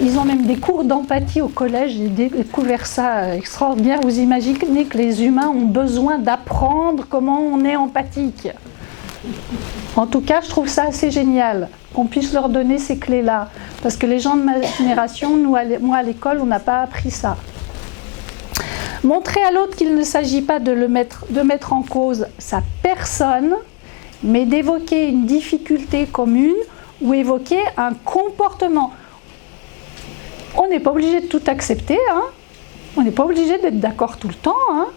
Ils ont même des cours d'empathie au collège, j'ai découvert ça extraordinaire. Vous imaginez que les humains ont besoin d'apprendre comment on est empathique. En tout cas, je trouve ça assez génial qu'on puisse leur donner ces clés-là. Parce que les gens de ma génération, moi à l'école, on n'a pas appris ça. Montrer à l'autre qu'il ne s'agit pas de mettre en cause sa personne, mais d'évoquer une difficulté commune ou évoquer un comportement. On n'est pas obligé de tout accepter, hein. On n'est pas obligé d'être d'accord tout le temps, hein.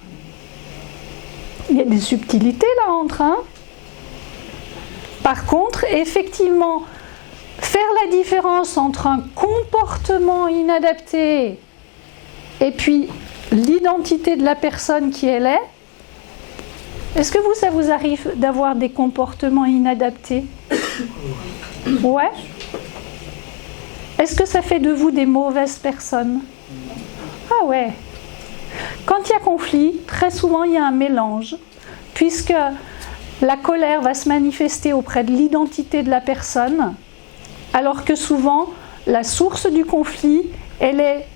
Il y a des subtilités là entre, hein. Par contre, effectivement, faire la différence entre un comportement inadapté et puis l'identité de la personne qui elle est. Est-ce que ça vous arrive d'avoir des comportements inadaptés? Ouais. Est-ce que ça fait de vous des mauvaises personnes? Ah ouais. Quand il y a conflit, très souvent il y a un mélange, puisque la colère va se manifester auprès de l'identité de la personne, alors que souvent la source du conflit, elle est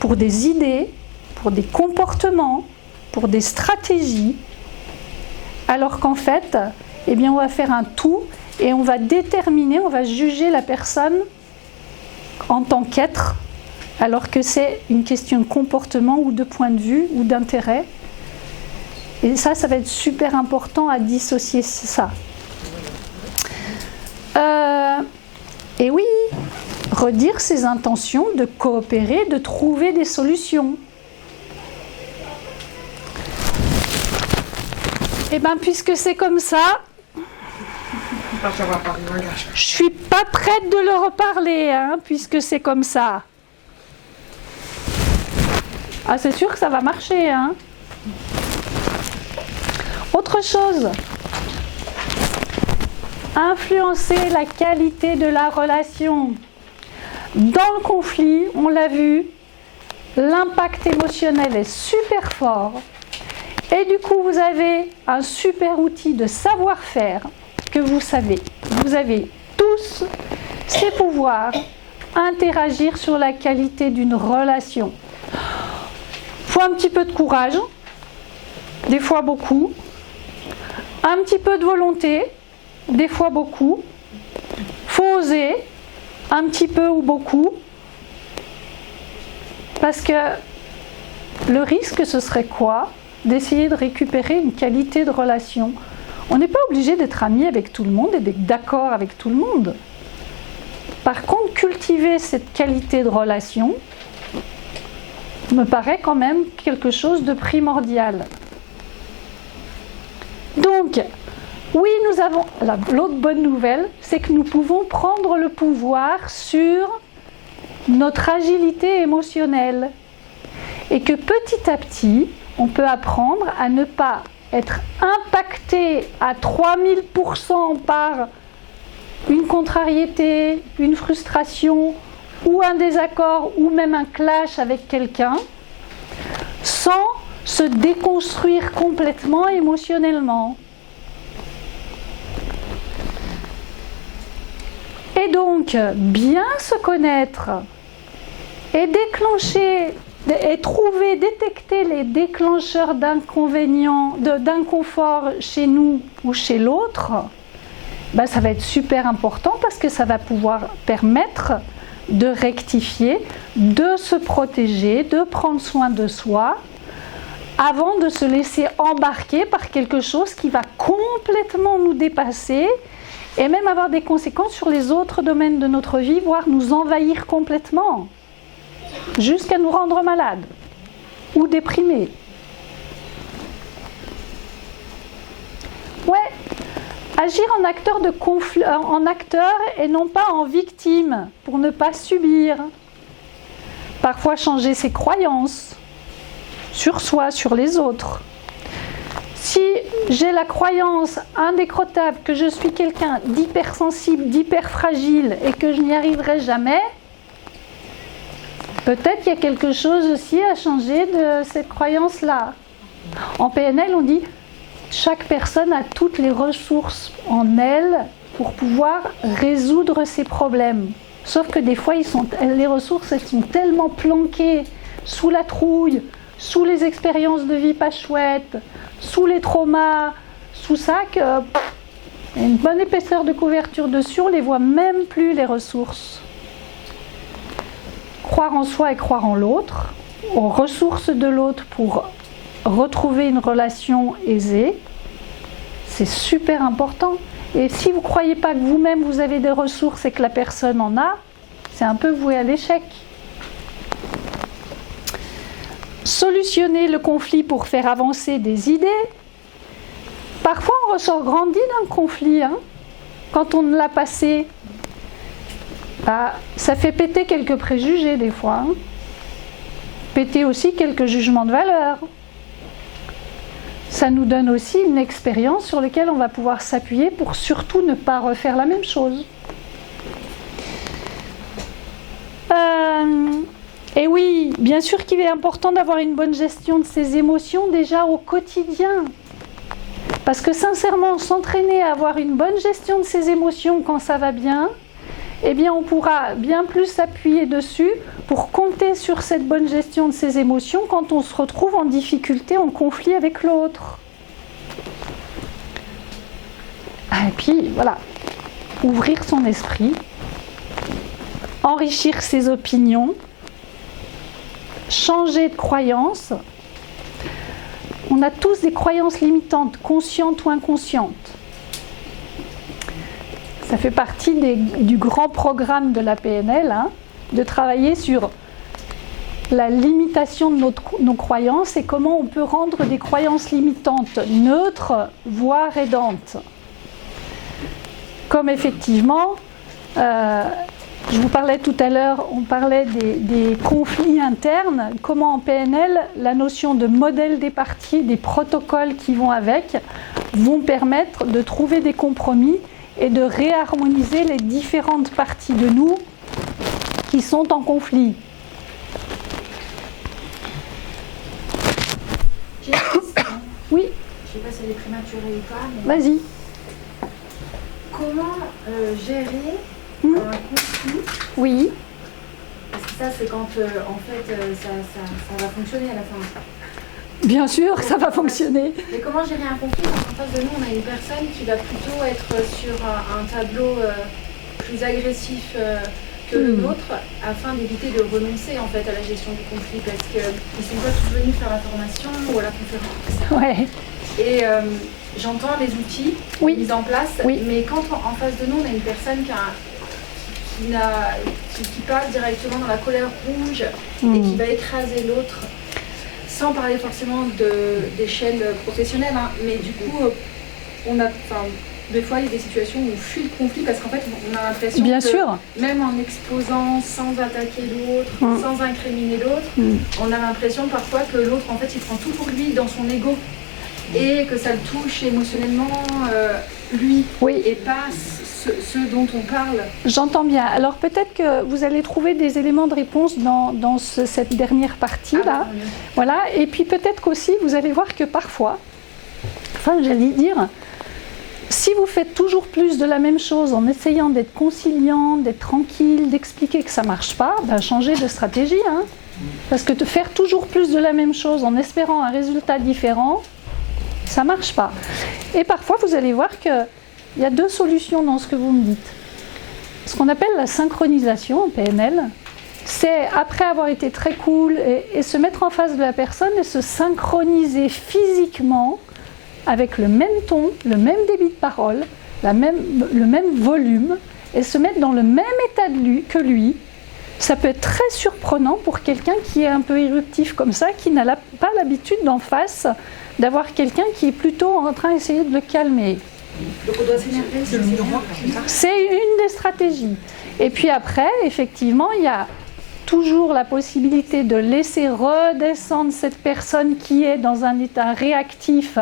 pour des idées, pour des comportements, pour des stratégies, alors qu'en fait, eh bien, on va faire un tout et on va déterminer, on va juger la personne en tant qu'être, alors que c'est une question de comportement ou de point de vue ou d'intérêt. Et ça va être super important à dissocier ça. Et oui, redire ses intentions de coopérer, de trouver des solutions. Et bien, puisque c'est comme ça, je suis pas prête de le reparler, hein, puisque c'est comme ça. Ah, c'est sûr que ça va marcher, hein. Autre chose, influencer la qualité de la relation. Dans le conflit, on l'a vu, l'impact émotionnel est super fort. Et du coup, vous avez un super outil de savoir-faire que vous savez. Vous avez tous ces pouvoirs interagir sur la qualité d'une relation. Il faut un petit peu de courage, des fois beaucoup. Un petit peu de volonté, des fois beaucoup. Faut oser, un petit peu ou beaucoup. Parce que le risque, ce serait quoi? D'essayer de récupérer une qualité de relation. On n'est pas obligé d'être ami avec tout le monde et d'être d'accord avec tout le monde. Par contre, cultiver cette qualité de relation me paraît quand même quelque chose de primordial. Donc, oui, nous avons... L'autre bonne nouvelle, c'est que nous pouvons prendre le pouvoir sur notre agilité émotionnelle. Et que petit à petit, on peut apprendre à ne pas être impacté à 3000% par une contrariété, une frustration, ou un désaccord, ou même un clash avec quelqu'un, sans se déconstruire complètement émotionnellement. Et donc, bien se connaître et déclencher, et trouver, détecter les déclencheurs d'inconvénients, d'inconfort chez nous ou chez l'autre, ben ça va être super important parce que ça va pouvoir permettre de rectifier, de se protéger, de prendre soin de soi, avant de se laisser embarquer par quelque chose qui va complètement nous dépasser et même avoir des conséquences sur les autres domaines de notre vie, voire nous envahir complètement, jusqu'à nous rendre malades ou déprimés. Ouais, agir en acteur de conflit, en acteur et non pas en victime, pour ne pas subir. Parfois changer ses croyances sur soi, sur les autres. Si j'ai la croyance indécrottable que je suis quelqu'un d'hypersensible, d'hyperfragile et que je n'y arriverai jamais, peut-être qu'il y a quelque chose aussi à changer de cette croyance-là. En PNL, on dit chaque personne a toutes les ressources en elle pour pouvoir résoudre ses problèmes. Sauf que des fois, les ressources elles sont tellement planquées sous la trouille, sous les expériences de vie pas chouettes, sous les traumas, sous ça, qu'il y a une bonne épaisseur de couverture dessus, on ne les voit même plus, les ressources. Croire en soi et croire en l'autre, aux ressources de l'autre pour retrouver une relation aisée, c'est super important. Et si vous ne croyez pas que vous-même vous avez des ressources et que la personne en a, c'est un peu voué à l'échec. Solutionner le conflit pour faire avancer des idées. Parfois on ressort grandi d'un conflit, hein, quand on l'a passé. Ça fait péter quelques préjugés des fois, hein. Péter aussi quelques jugements de valeur. Ça nous donne aussi une expérience sur laquelle on va pouvoir s'appuyer pour surtout ne pas refaire la même chose. Et oui, bien sûr qu'il est important d'avoir une bonne gestion de ses émotions déjà au quotidien. Parce que sincèrement, s'entraîner à avoir une bonne gestion de ses émotions quand ça va bien, eh bien on pourra bien plus s'appuyer dessus pour compter sur cette bonne gestion de ses émotions quand on se retrouve en difficulté, en conflit avec l'autre. Et puis voilà, ouvrir son esprit, enrichir ses opinions, changer de croyances. On a tous des croyances limitantes, conscientes ou inconscientes. Ça fait partie du grand programme de la PNL, hein, de travailler sur la limitation de nos croyances et comment on peut rendre des croyances limitantes neutres, voire aidantes. Comme effectivement, je vous parlais tout à l'heure, on parlait des conflits internes, comment en PNL, la notion de modèle des parties, des protocoles qui vont avec, vont permettre de trouver des compromis et de réharmoniser les différentes parties de nous qui sont en conflit. J'ai une question. Oui, Je ne sais pas si elle est prématurée ou pas, mais vas-y. comment gérer un conflit? Oui, Parce que ça, c'est quand en fait ça va fonctionner à la fin. bien sûr, ça va fonctionner. Mais comment gérer un conflit quand en face de nous on a une personne qui va plutôt être sur un tableau plus agressif que le nôtre, afin d'éviter de renoncer en fait à la gestion du conflit, parce qu'ils ne sont pas tous venus faire la formation ou à la conférence. Ouais. Et j'entends les outils Oui. mis en place, Oui. mais quand en face de nous on a une personne qui passe directement dans la colère rouge et qui va écraser l'autre, sans parler forcément d'échelle professionnelle, hein, mais du coup, des fois il y a des situations où on fuit le conflit parce qu'en fait on a l'impression Bien que sûr. même en exposant sans attaquer l'autre, sans incriminer l'autre, on a l'impression parfois que l'autre en fait il prend tout pour lui dans son ego et que ça le touche émotionnellement lui, Oui. et pas ce dont on parle. J'entends bien. Alors peut-être que vous allez trouver des éléments de réponse dans cette dernière partie-là. Voilà. Et puis peut-être qu'aussi vous allez voir que parfois, j'allais dire, si vous faites toujours plus de la même chose en essayant d'être conciliant, d'être tranquille, d'expliquer que ça ne marche pas, changez de stratégie. Hein. Parce que de faire toujours plus de la même chose en espérant un résultat différent, ça ne marche pas. Et parfois vous allez voir qu'il y a deux solutions dans ce que vous me dites. Ce qu'on appelle la synchronisation en PNL, c'est après avoir été très cool et se mettre en face de la personne et se synchroniser physiquement avec le même ton, le même débit de parole, le même volume, et se mettre dans le même état que lui. Ça peut être très surprenant pour quelqu'un qui est un peu éruptif comme ça, qui n'a pas l'habitude d'en face d'avoir quelqu'un qui est plutôt en train d'essayer de le calmer. Donc on doit s'énerver, C'est le miroir. C'est une des stratégies. Et puis après, effectivement, il y a toujours la possibilité de laisser redescendre cette personne qui est dans un état réactif,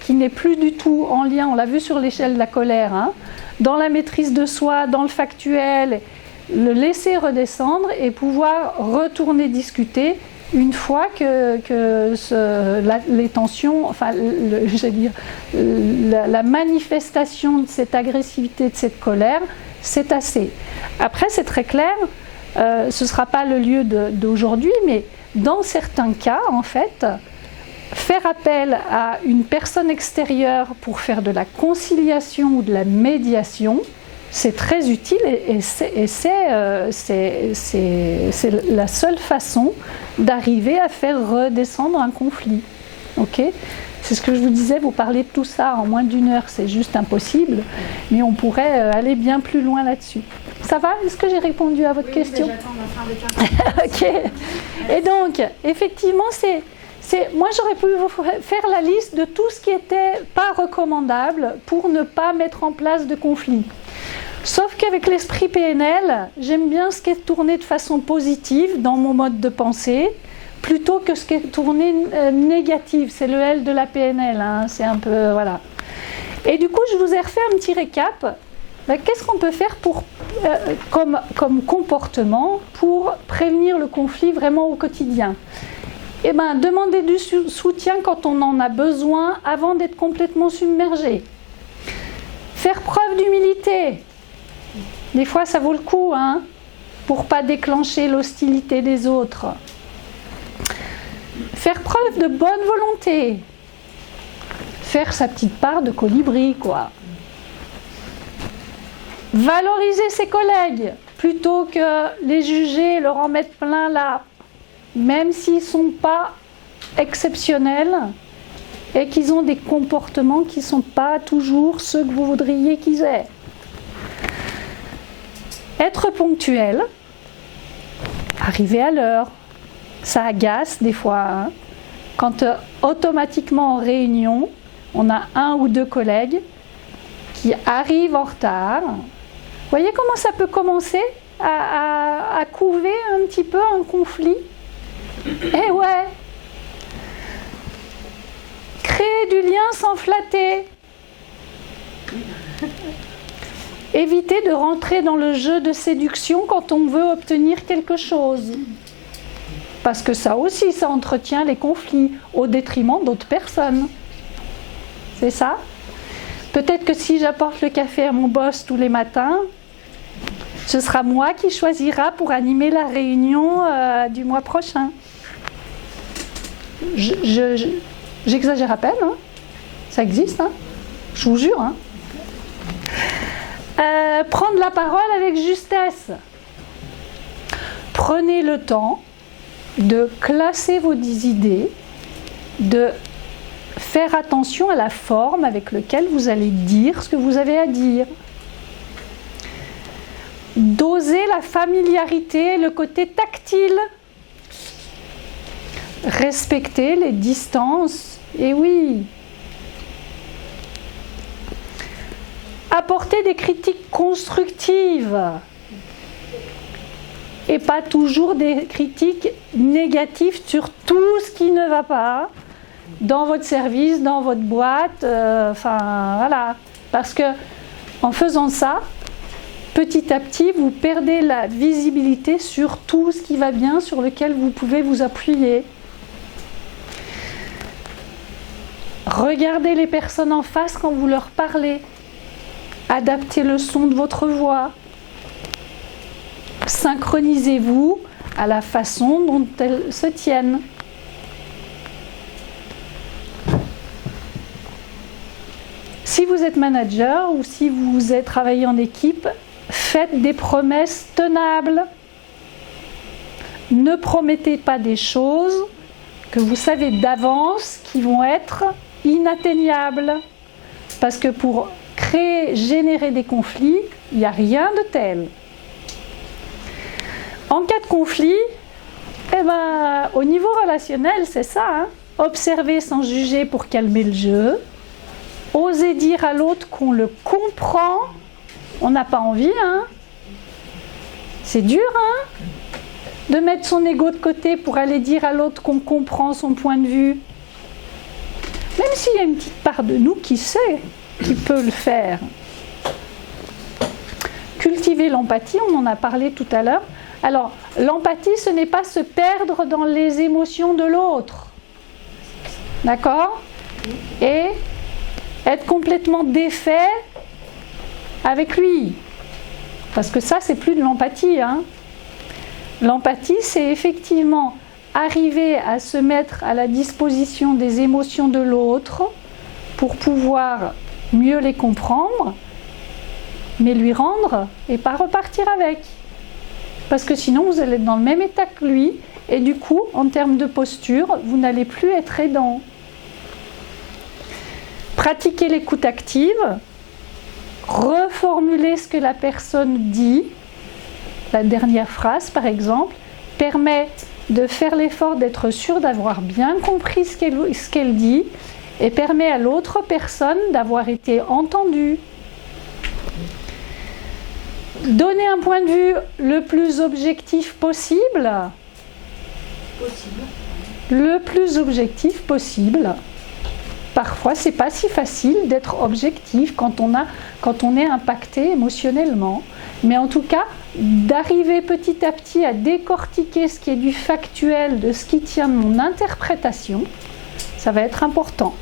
qui n'est plus du tout en lien, on l'a vu sur l'échelle de la colère, hein, dans la maîtrise de soi, dans le factuel, le laisser redescendre et pouvoir retourner discuter une fois que les tensions, la manifestation de cette agressivité, de cette colère, c'est assez. Après, c'est très clair, ce ne sera pas le lieu d'aujourd'hui, mais dans certains cas, en fait, faire appel à une personne extérieure pour faire de la conciliation ou de la médiation, c'est très utile et c'est la seule façon d'arriver à faire redescendre un conflit. Okay ? C'est ce que je vous disais, vous parlez de tout ça en moins d'une heure, c'est juste impossible, mais on pourrait aller bien plus loin là-dessus. Ça va ? Est-ce que j'ai répondu à votre question ? J'attends ma fin de Ok. Et donc, effectivement, moi, j'aurais pu vous faire la liste de tout ce qui n'était pas recommandable pour ne pas mettre en place de conflit. Sauf qu'avec l'esprit PNL, j'aime bien ce qui est tourné de façon positive dans mon mode de pensée, plutôt que ce qui est tourné négatif. C'est le L de la PNL, hein, c'est un peu... voilà. Et du coup, je vous ai refait un petit récap. Ben, qu'est-ce qu'on peut faire comme comportement pour prévenir le conflit vraiment au quotidien? Eh bien, demander du soutien quand on en a besoin avant d'être complètement submergé. Faire preuve d'humilité. Des fois, ça vaut le coup, hein, pour ne pas déclencher l'hostilité des autres. Faire preuve de bonne volonté. Faire sa petite part de colibri, quoi. Valoriser ses collègues, plutôt que les juger et leur en mettre plein là, même s'ils ne sont pas exceptionnels et qu'ils ont des comportements qui ne sont pas toujours ceux que vous voudriez qu'ils aient. Être ponctuel, arriver à l'heure, ça agace des fois, hein, quand automatiquement en réunion, on a un ou deux collègues qui arrivent en retard. Vous voyez comment ça peut commencer à couver un petit peu un conflit? Eh ouais! Créer du lien sans flatter. Éviter de rentrer dans le jeu de séduction quand on veut obtenir quelque chose. Parce que ça aussi, ça entretient les conflits au détriment d'autres personnes. C'est ça? Peut-être que si j'apporte le café à mon boss tous les matins, ce sera moi qui choisira pour animer la réunion du mois prochain. J'exagère à peine, hein. Ça existe, hein. Je vous jure. Hein. Prendre la parole avec justesse. Prenez le temps de classer vos idées, de faire attention à la forme avec laquelle vous allez dire ce que vous avez à dire. Doser la familiarité, le côté tactile. Respecter les distances, et oui. Apporter des critiques constructives et pas toujours des critiques négatives sur tout ce qui ne va pas dans votre service, dans votre boîte, enfin voilà. Parce que en faisant ça, petit à petit, vous perdez la visibilité sur tout ce qui va bien, sur lequel vous pouvez vous appuyer. Regardez les personnes en face quand vous leur parlez. Adaptez le son de votre voix. Synchronisez-vous à la façon dont elles se tiennent. Si vous êtes manager ou si vous êtes travaillé en équipe, faites des promesses tenables. Ne promettez pas des choses que vous savez d'avance qui vont être inatteignables. Parce que pour générer des conflits, il n'y a rien de tel. En cas de conflit, eh ben, au niveau relationnel, c'est ça. Hein. Observer sans juger pour calmer le jeu. Oser dire à l'autre qu'on le comprend. On n'a pas envie. Hein. C'est dur, hein, de mettre son ego de côté pour aller dire à l'autre qu'on comprend son point de vue. Même s'il y a une petite part de nous qui sait, qui peut le faire. Cultiver l'empathie, on en a parlé tout à l'heure. Alors, l'empathie, ce n'est pas se perdre dans les émotions de l'autre. D'accord? Et être complètement défait avec lui. Parce que ça, c'est plus de l'empathie. Hein. L'empathie, c'est effectivement arriver à se mettre à la disposition des émotions de l'autre pour pouvoir mieux les comprendre, mais lui rendre et pas repartir avec. Parce que sinon, vous allez être dans le même état que lui, et du coup, en termes de posture, vous n'allez plus être aidant. Pratiquer l'écoute active, reformuler ce que la personne dit, la dernière phrase par exemple, permet de faire l'effort d'être sûr d'avoir bien compris ce qu'elle dit, et permet à l'autre personne d'avoir été entendue. Donner un point de vue le plus objectif possible. Le plus objectif possible. Parfois, c'est pas si facile d'être objectif quand on est impacté émotionnellement. Mais en tout cas, d'arriver petit à petit à décortiquer ce qui est du factuel, de ce qui tient de mon interprétation, ça va être important.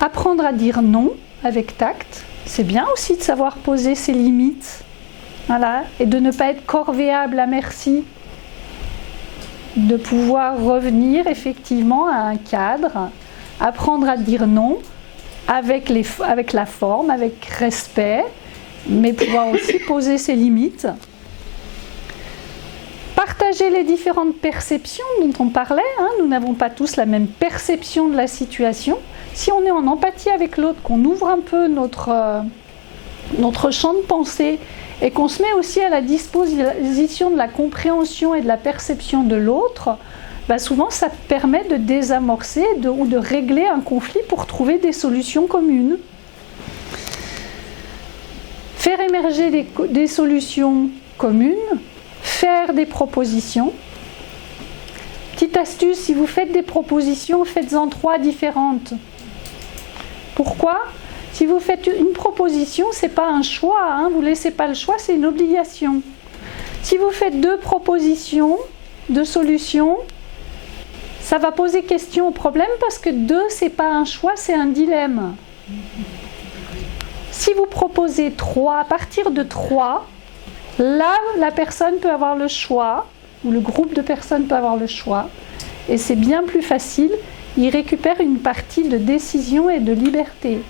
Apprendre à dire non avec tact, c'est bien aussi de savoir poser ses limites, voilà, et de ne pas être corvéable à merci, de pouvoir revenir effectivement à un cadre, apprendre à dire non avec la forme, avec respect, mais pouvoir aussi poser ses limites. Partager les différentes perceptions dont on parlait, nous n'avons pas tous la même perception de la situation. Si on est en empathie avec l'autre, qu'on ouvre un peu notre champ de pensée et qu'on se met aussi à la disposition de la compréhension et de la perception de l'autre, souvent ça permet de désamorcer ou de régler un conflit pour trouver des solutions communes. Faire émerger des solutions communes, faire des propositions. Petite astuce, si vous faites des propositions, faites-en 3 différentes. Pourquoi ? Si vous faites une proposition, ce n'est pas un choix, vous ne laissez pas le choix, c'est une obligation. Si vous faites 2 propositions de solutions, ça va poser question au problème parce que 2, ce n'est pas un choix, c'est un dilemme. Si vous proposez 3, à partir de 3, là, la personne peut avoir le choix, ou le groupe de personnes peut avoir le choix, et c'est bien plus facile, il récupère une partie de décision et de liberté.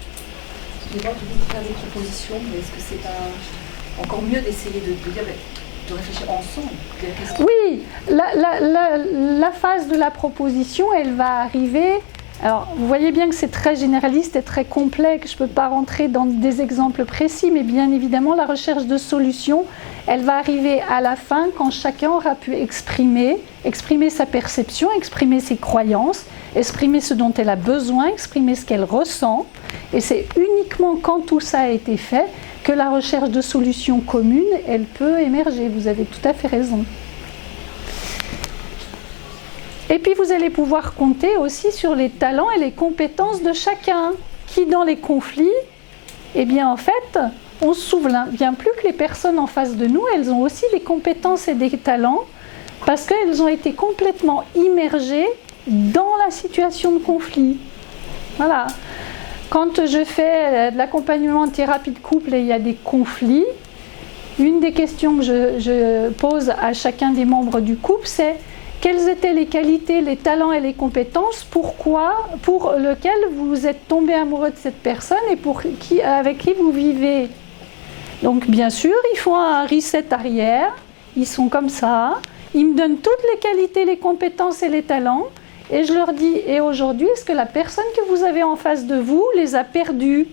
Excusez-moi, tu dis de faire des propositions, mais est-ce que c'est pas encore mieux d'essayer de réfléchir ensemble? Oui, la phase de la proposition, elle va arriver. Alors, vous voyez bien que c'est très généraliste et très complexe. Je ne peux pas rentrer dans des exemples précis, mais bien évidemment, la recherche de solutions, elle va arriver à la fin quand chacun aura pu exprimer sa perception, exprimer ses croyances, exprimer ce dont elle a besoin, exprimer ce qu'elle ressent. Et c'est uniquement quand tout ça a été fait que la recherche de solutions communes, elle peut émerger. Vous avez tout à fait raison. Et puis vous allez pouvoir compter aussi sur les talents et les compétences de chacun, qui dans les conflits, eh bien en fait, on se souvient bien plus que les personnes en face de nous, elles ont aussi des compétences et des talents, parce qu'elles ont été complètement immergées dans la situation de conflit. Voilà. Quand je fais de l'accompagnement en thérapie de couple et il y a des conflits, une des questions que je pose à chacun des membres du couple, c'est quelles étaient les qualités, les talents et les compétences pour lesquels vous êtes tombé amoureux de cette personne et avec qui vous vivez. Donc bien sûr, ils font un reset arrière, ils sont comme ça, ils me donnent toutes les qualités, les compétences et les talents, et je leur dis, et aujourd'hui, est-ce que la personne que vous avez en face de vous les a perdus ?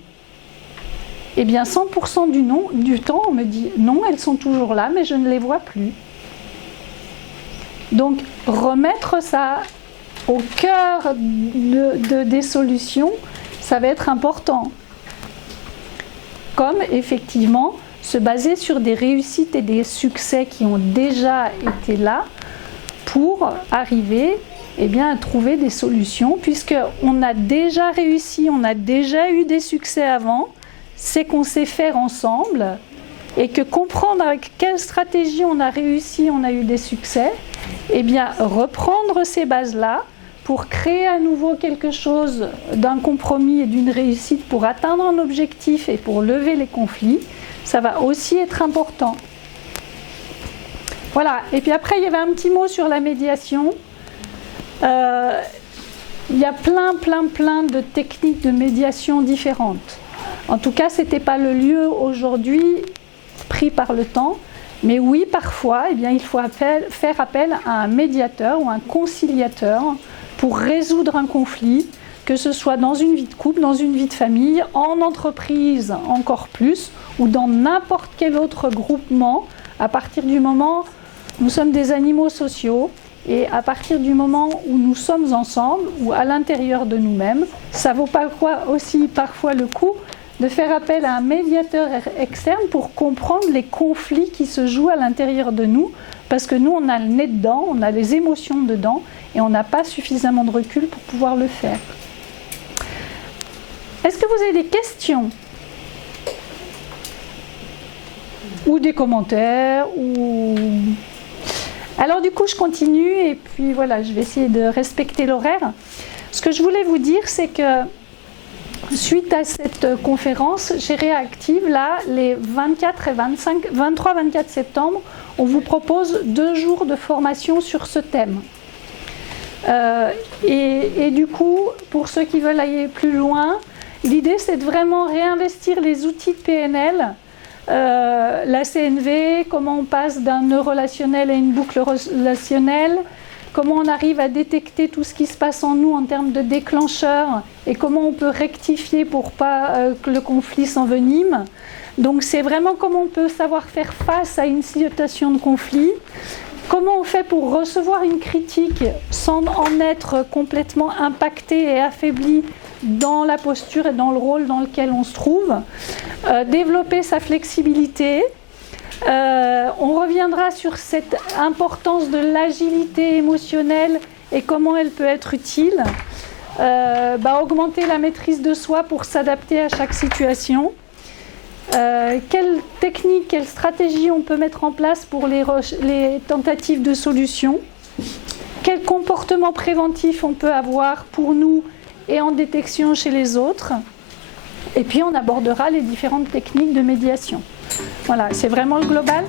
Eh bien 100% du temps, on me dit, non, elles sont toujours là, mais je ne les vois plus. Donc, remettre ça au cœur des solutions, ça va être important. Comme, effectivement, se baser sur des réussites et des succès qui ont déjà été là pour arriver à trouver des solutions, puisqu'on a déjà réussi, on a déjà eu des succès avant, c'est qu'on sait faire ensemble, et que comprendre avec quelle stratégie on a réussi, on a eu des succès, reprendre ces bases-là pour créer à nouveau quelque chose d'un compromis et d'une réussite pour atteindre un objectif et pour lever les conflits, ça va aussi être important. Voilà, et puis après il y avait un petit mot sur la médiation. Il y a plein de techniques de médiation différentes. En tout cas, ce n'était pas le lieu aujourd'hui pris par le temps, mais oui, parfois, il faut faire appel à un médiateur ou un conciliateur pour résoudre un conflit, que ce soit dans une vie de couple, dans une vie de famille, en entreprise encore plus, ou dans n'importe quel autre groupement, à partir du moment où nous sommes des animaux sociaux, et à partir du moment où nous sommes ensemble, ou à l'intérieur de nous-mêmes, ça vaut pas aussi parfois le coup de faire appel à un médiateur externe pour comprendre les conflits qui se jouent à l'intérieur de nous, parce que nous, on a le nez dedans, on a les émotions dedans, et on n'a pas suffisamment de recul pour pouvoir le faire. Est-ce que vous avez des questions ? Ou des commentaires, ou... Alors du coup, je continue, et puis voilà, je vais essayer de respecter l'horaire. Ce que je voulais vous dire, c'est que suite à cette conférence, chez Réactive, là, les 24 et 23-24 septembre, on vous propose 2 jours de formation sur ce thème. Et du coup, pour ceux qui veulent aller plus loin, l'idée c'est de vraiment réinvestir les outils de PNL, la CNV, comment on passe d'un nœud relationnel à une boucle relationnelle, comment on arrive à détecter tout ce qui se passe en nous en termes de déclencheurs et comment on peut rectifier pour pas que le conflit s'envenime. Donc c'est vraiment comment on peut savoir faire face à une situation de conflit, comment on fait pour recevoir une critique sans en être complètement impacté et affaibli dans la posture et dans le rôle dans lequel on se trouve, développer sa flexibilité. On reviendra sur cette importance de l'agilité émotionnelle et comment elle peut être utile. Augmenter la maîtrise de soi pour s'adapter à chaque situation. Quelle technique, quelle stratégie on peut mettre en place pour les tentatives de solution. Quel comportement préventif on peut avoir pour nous et en détection chez les autres. Et puis on abordera les différentes techniques de médiation. Voilà, c'est vraiment le global.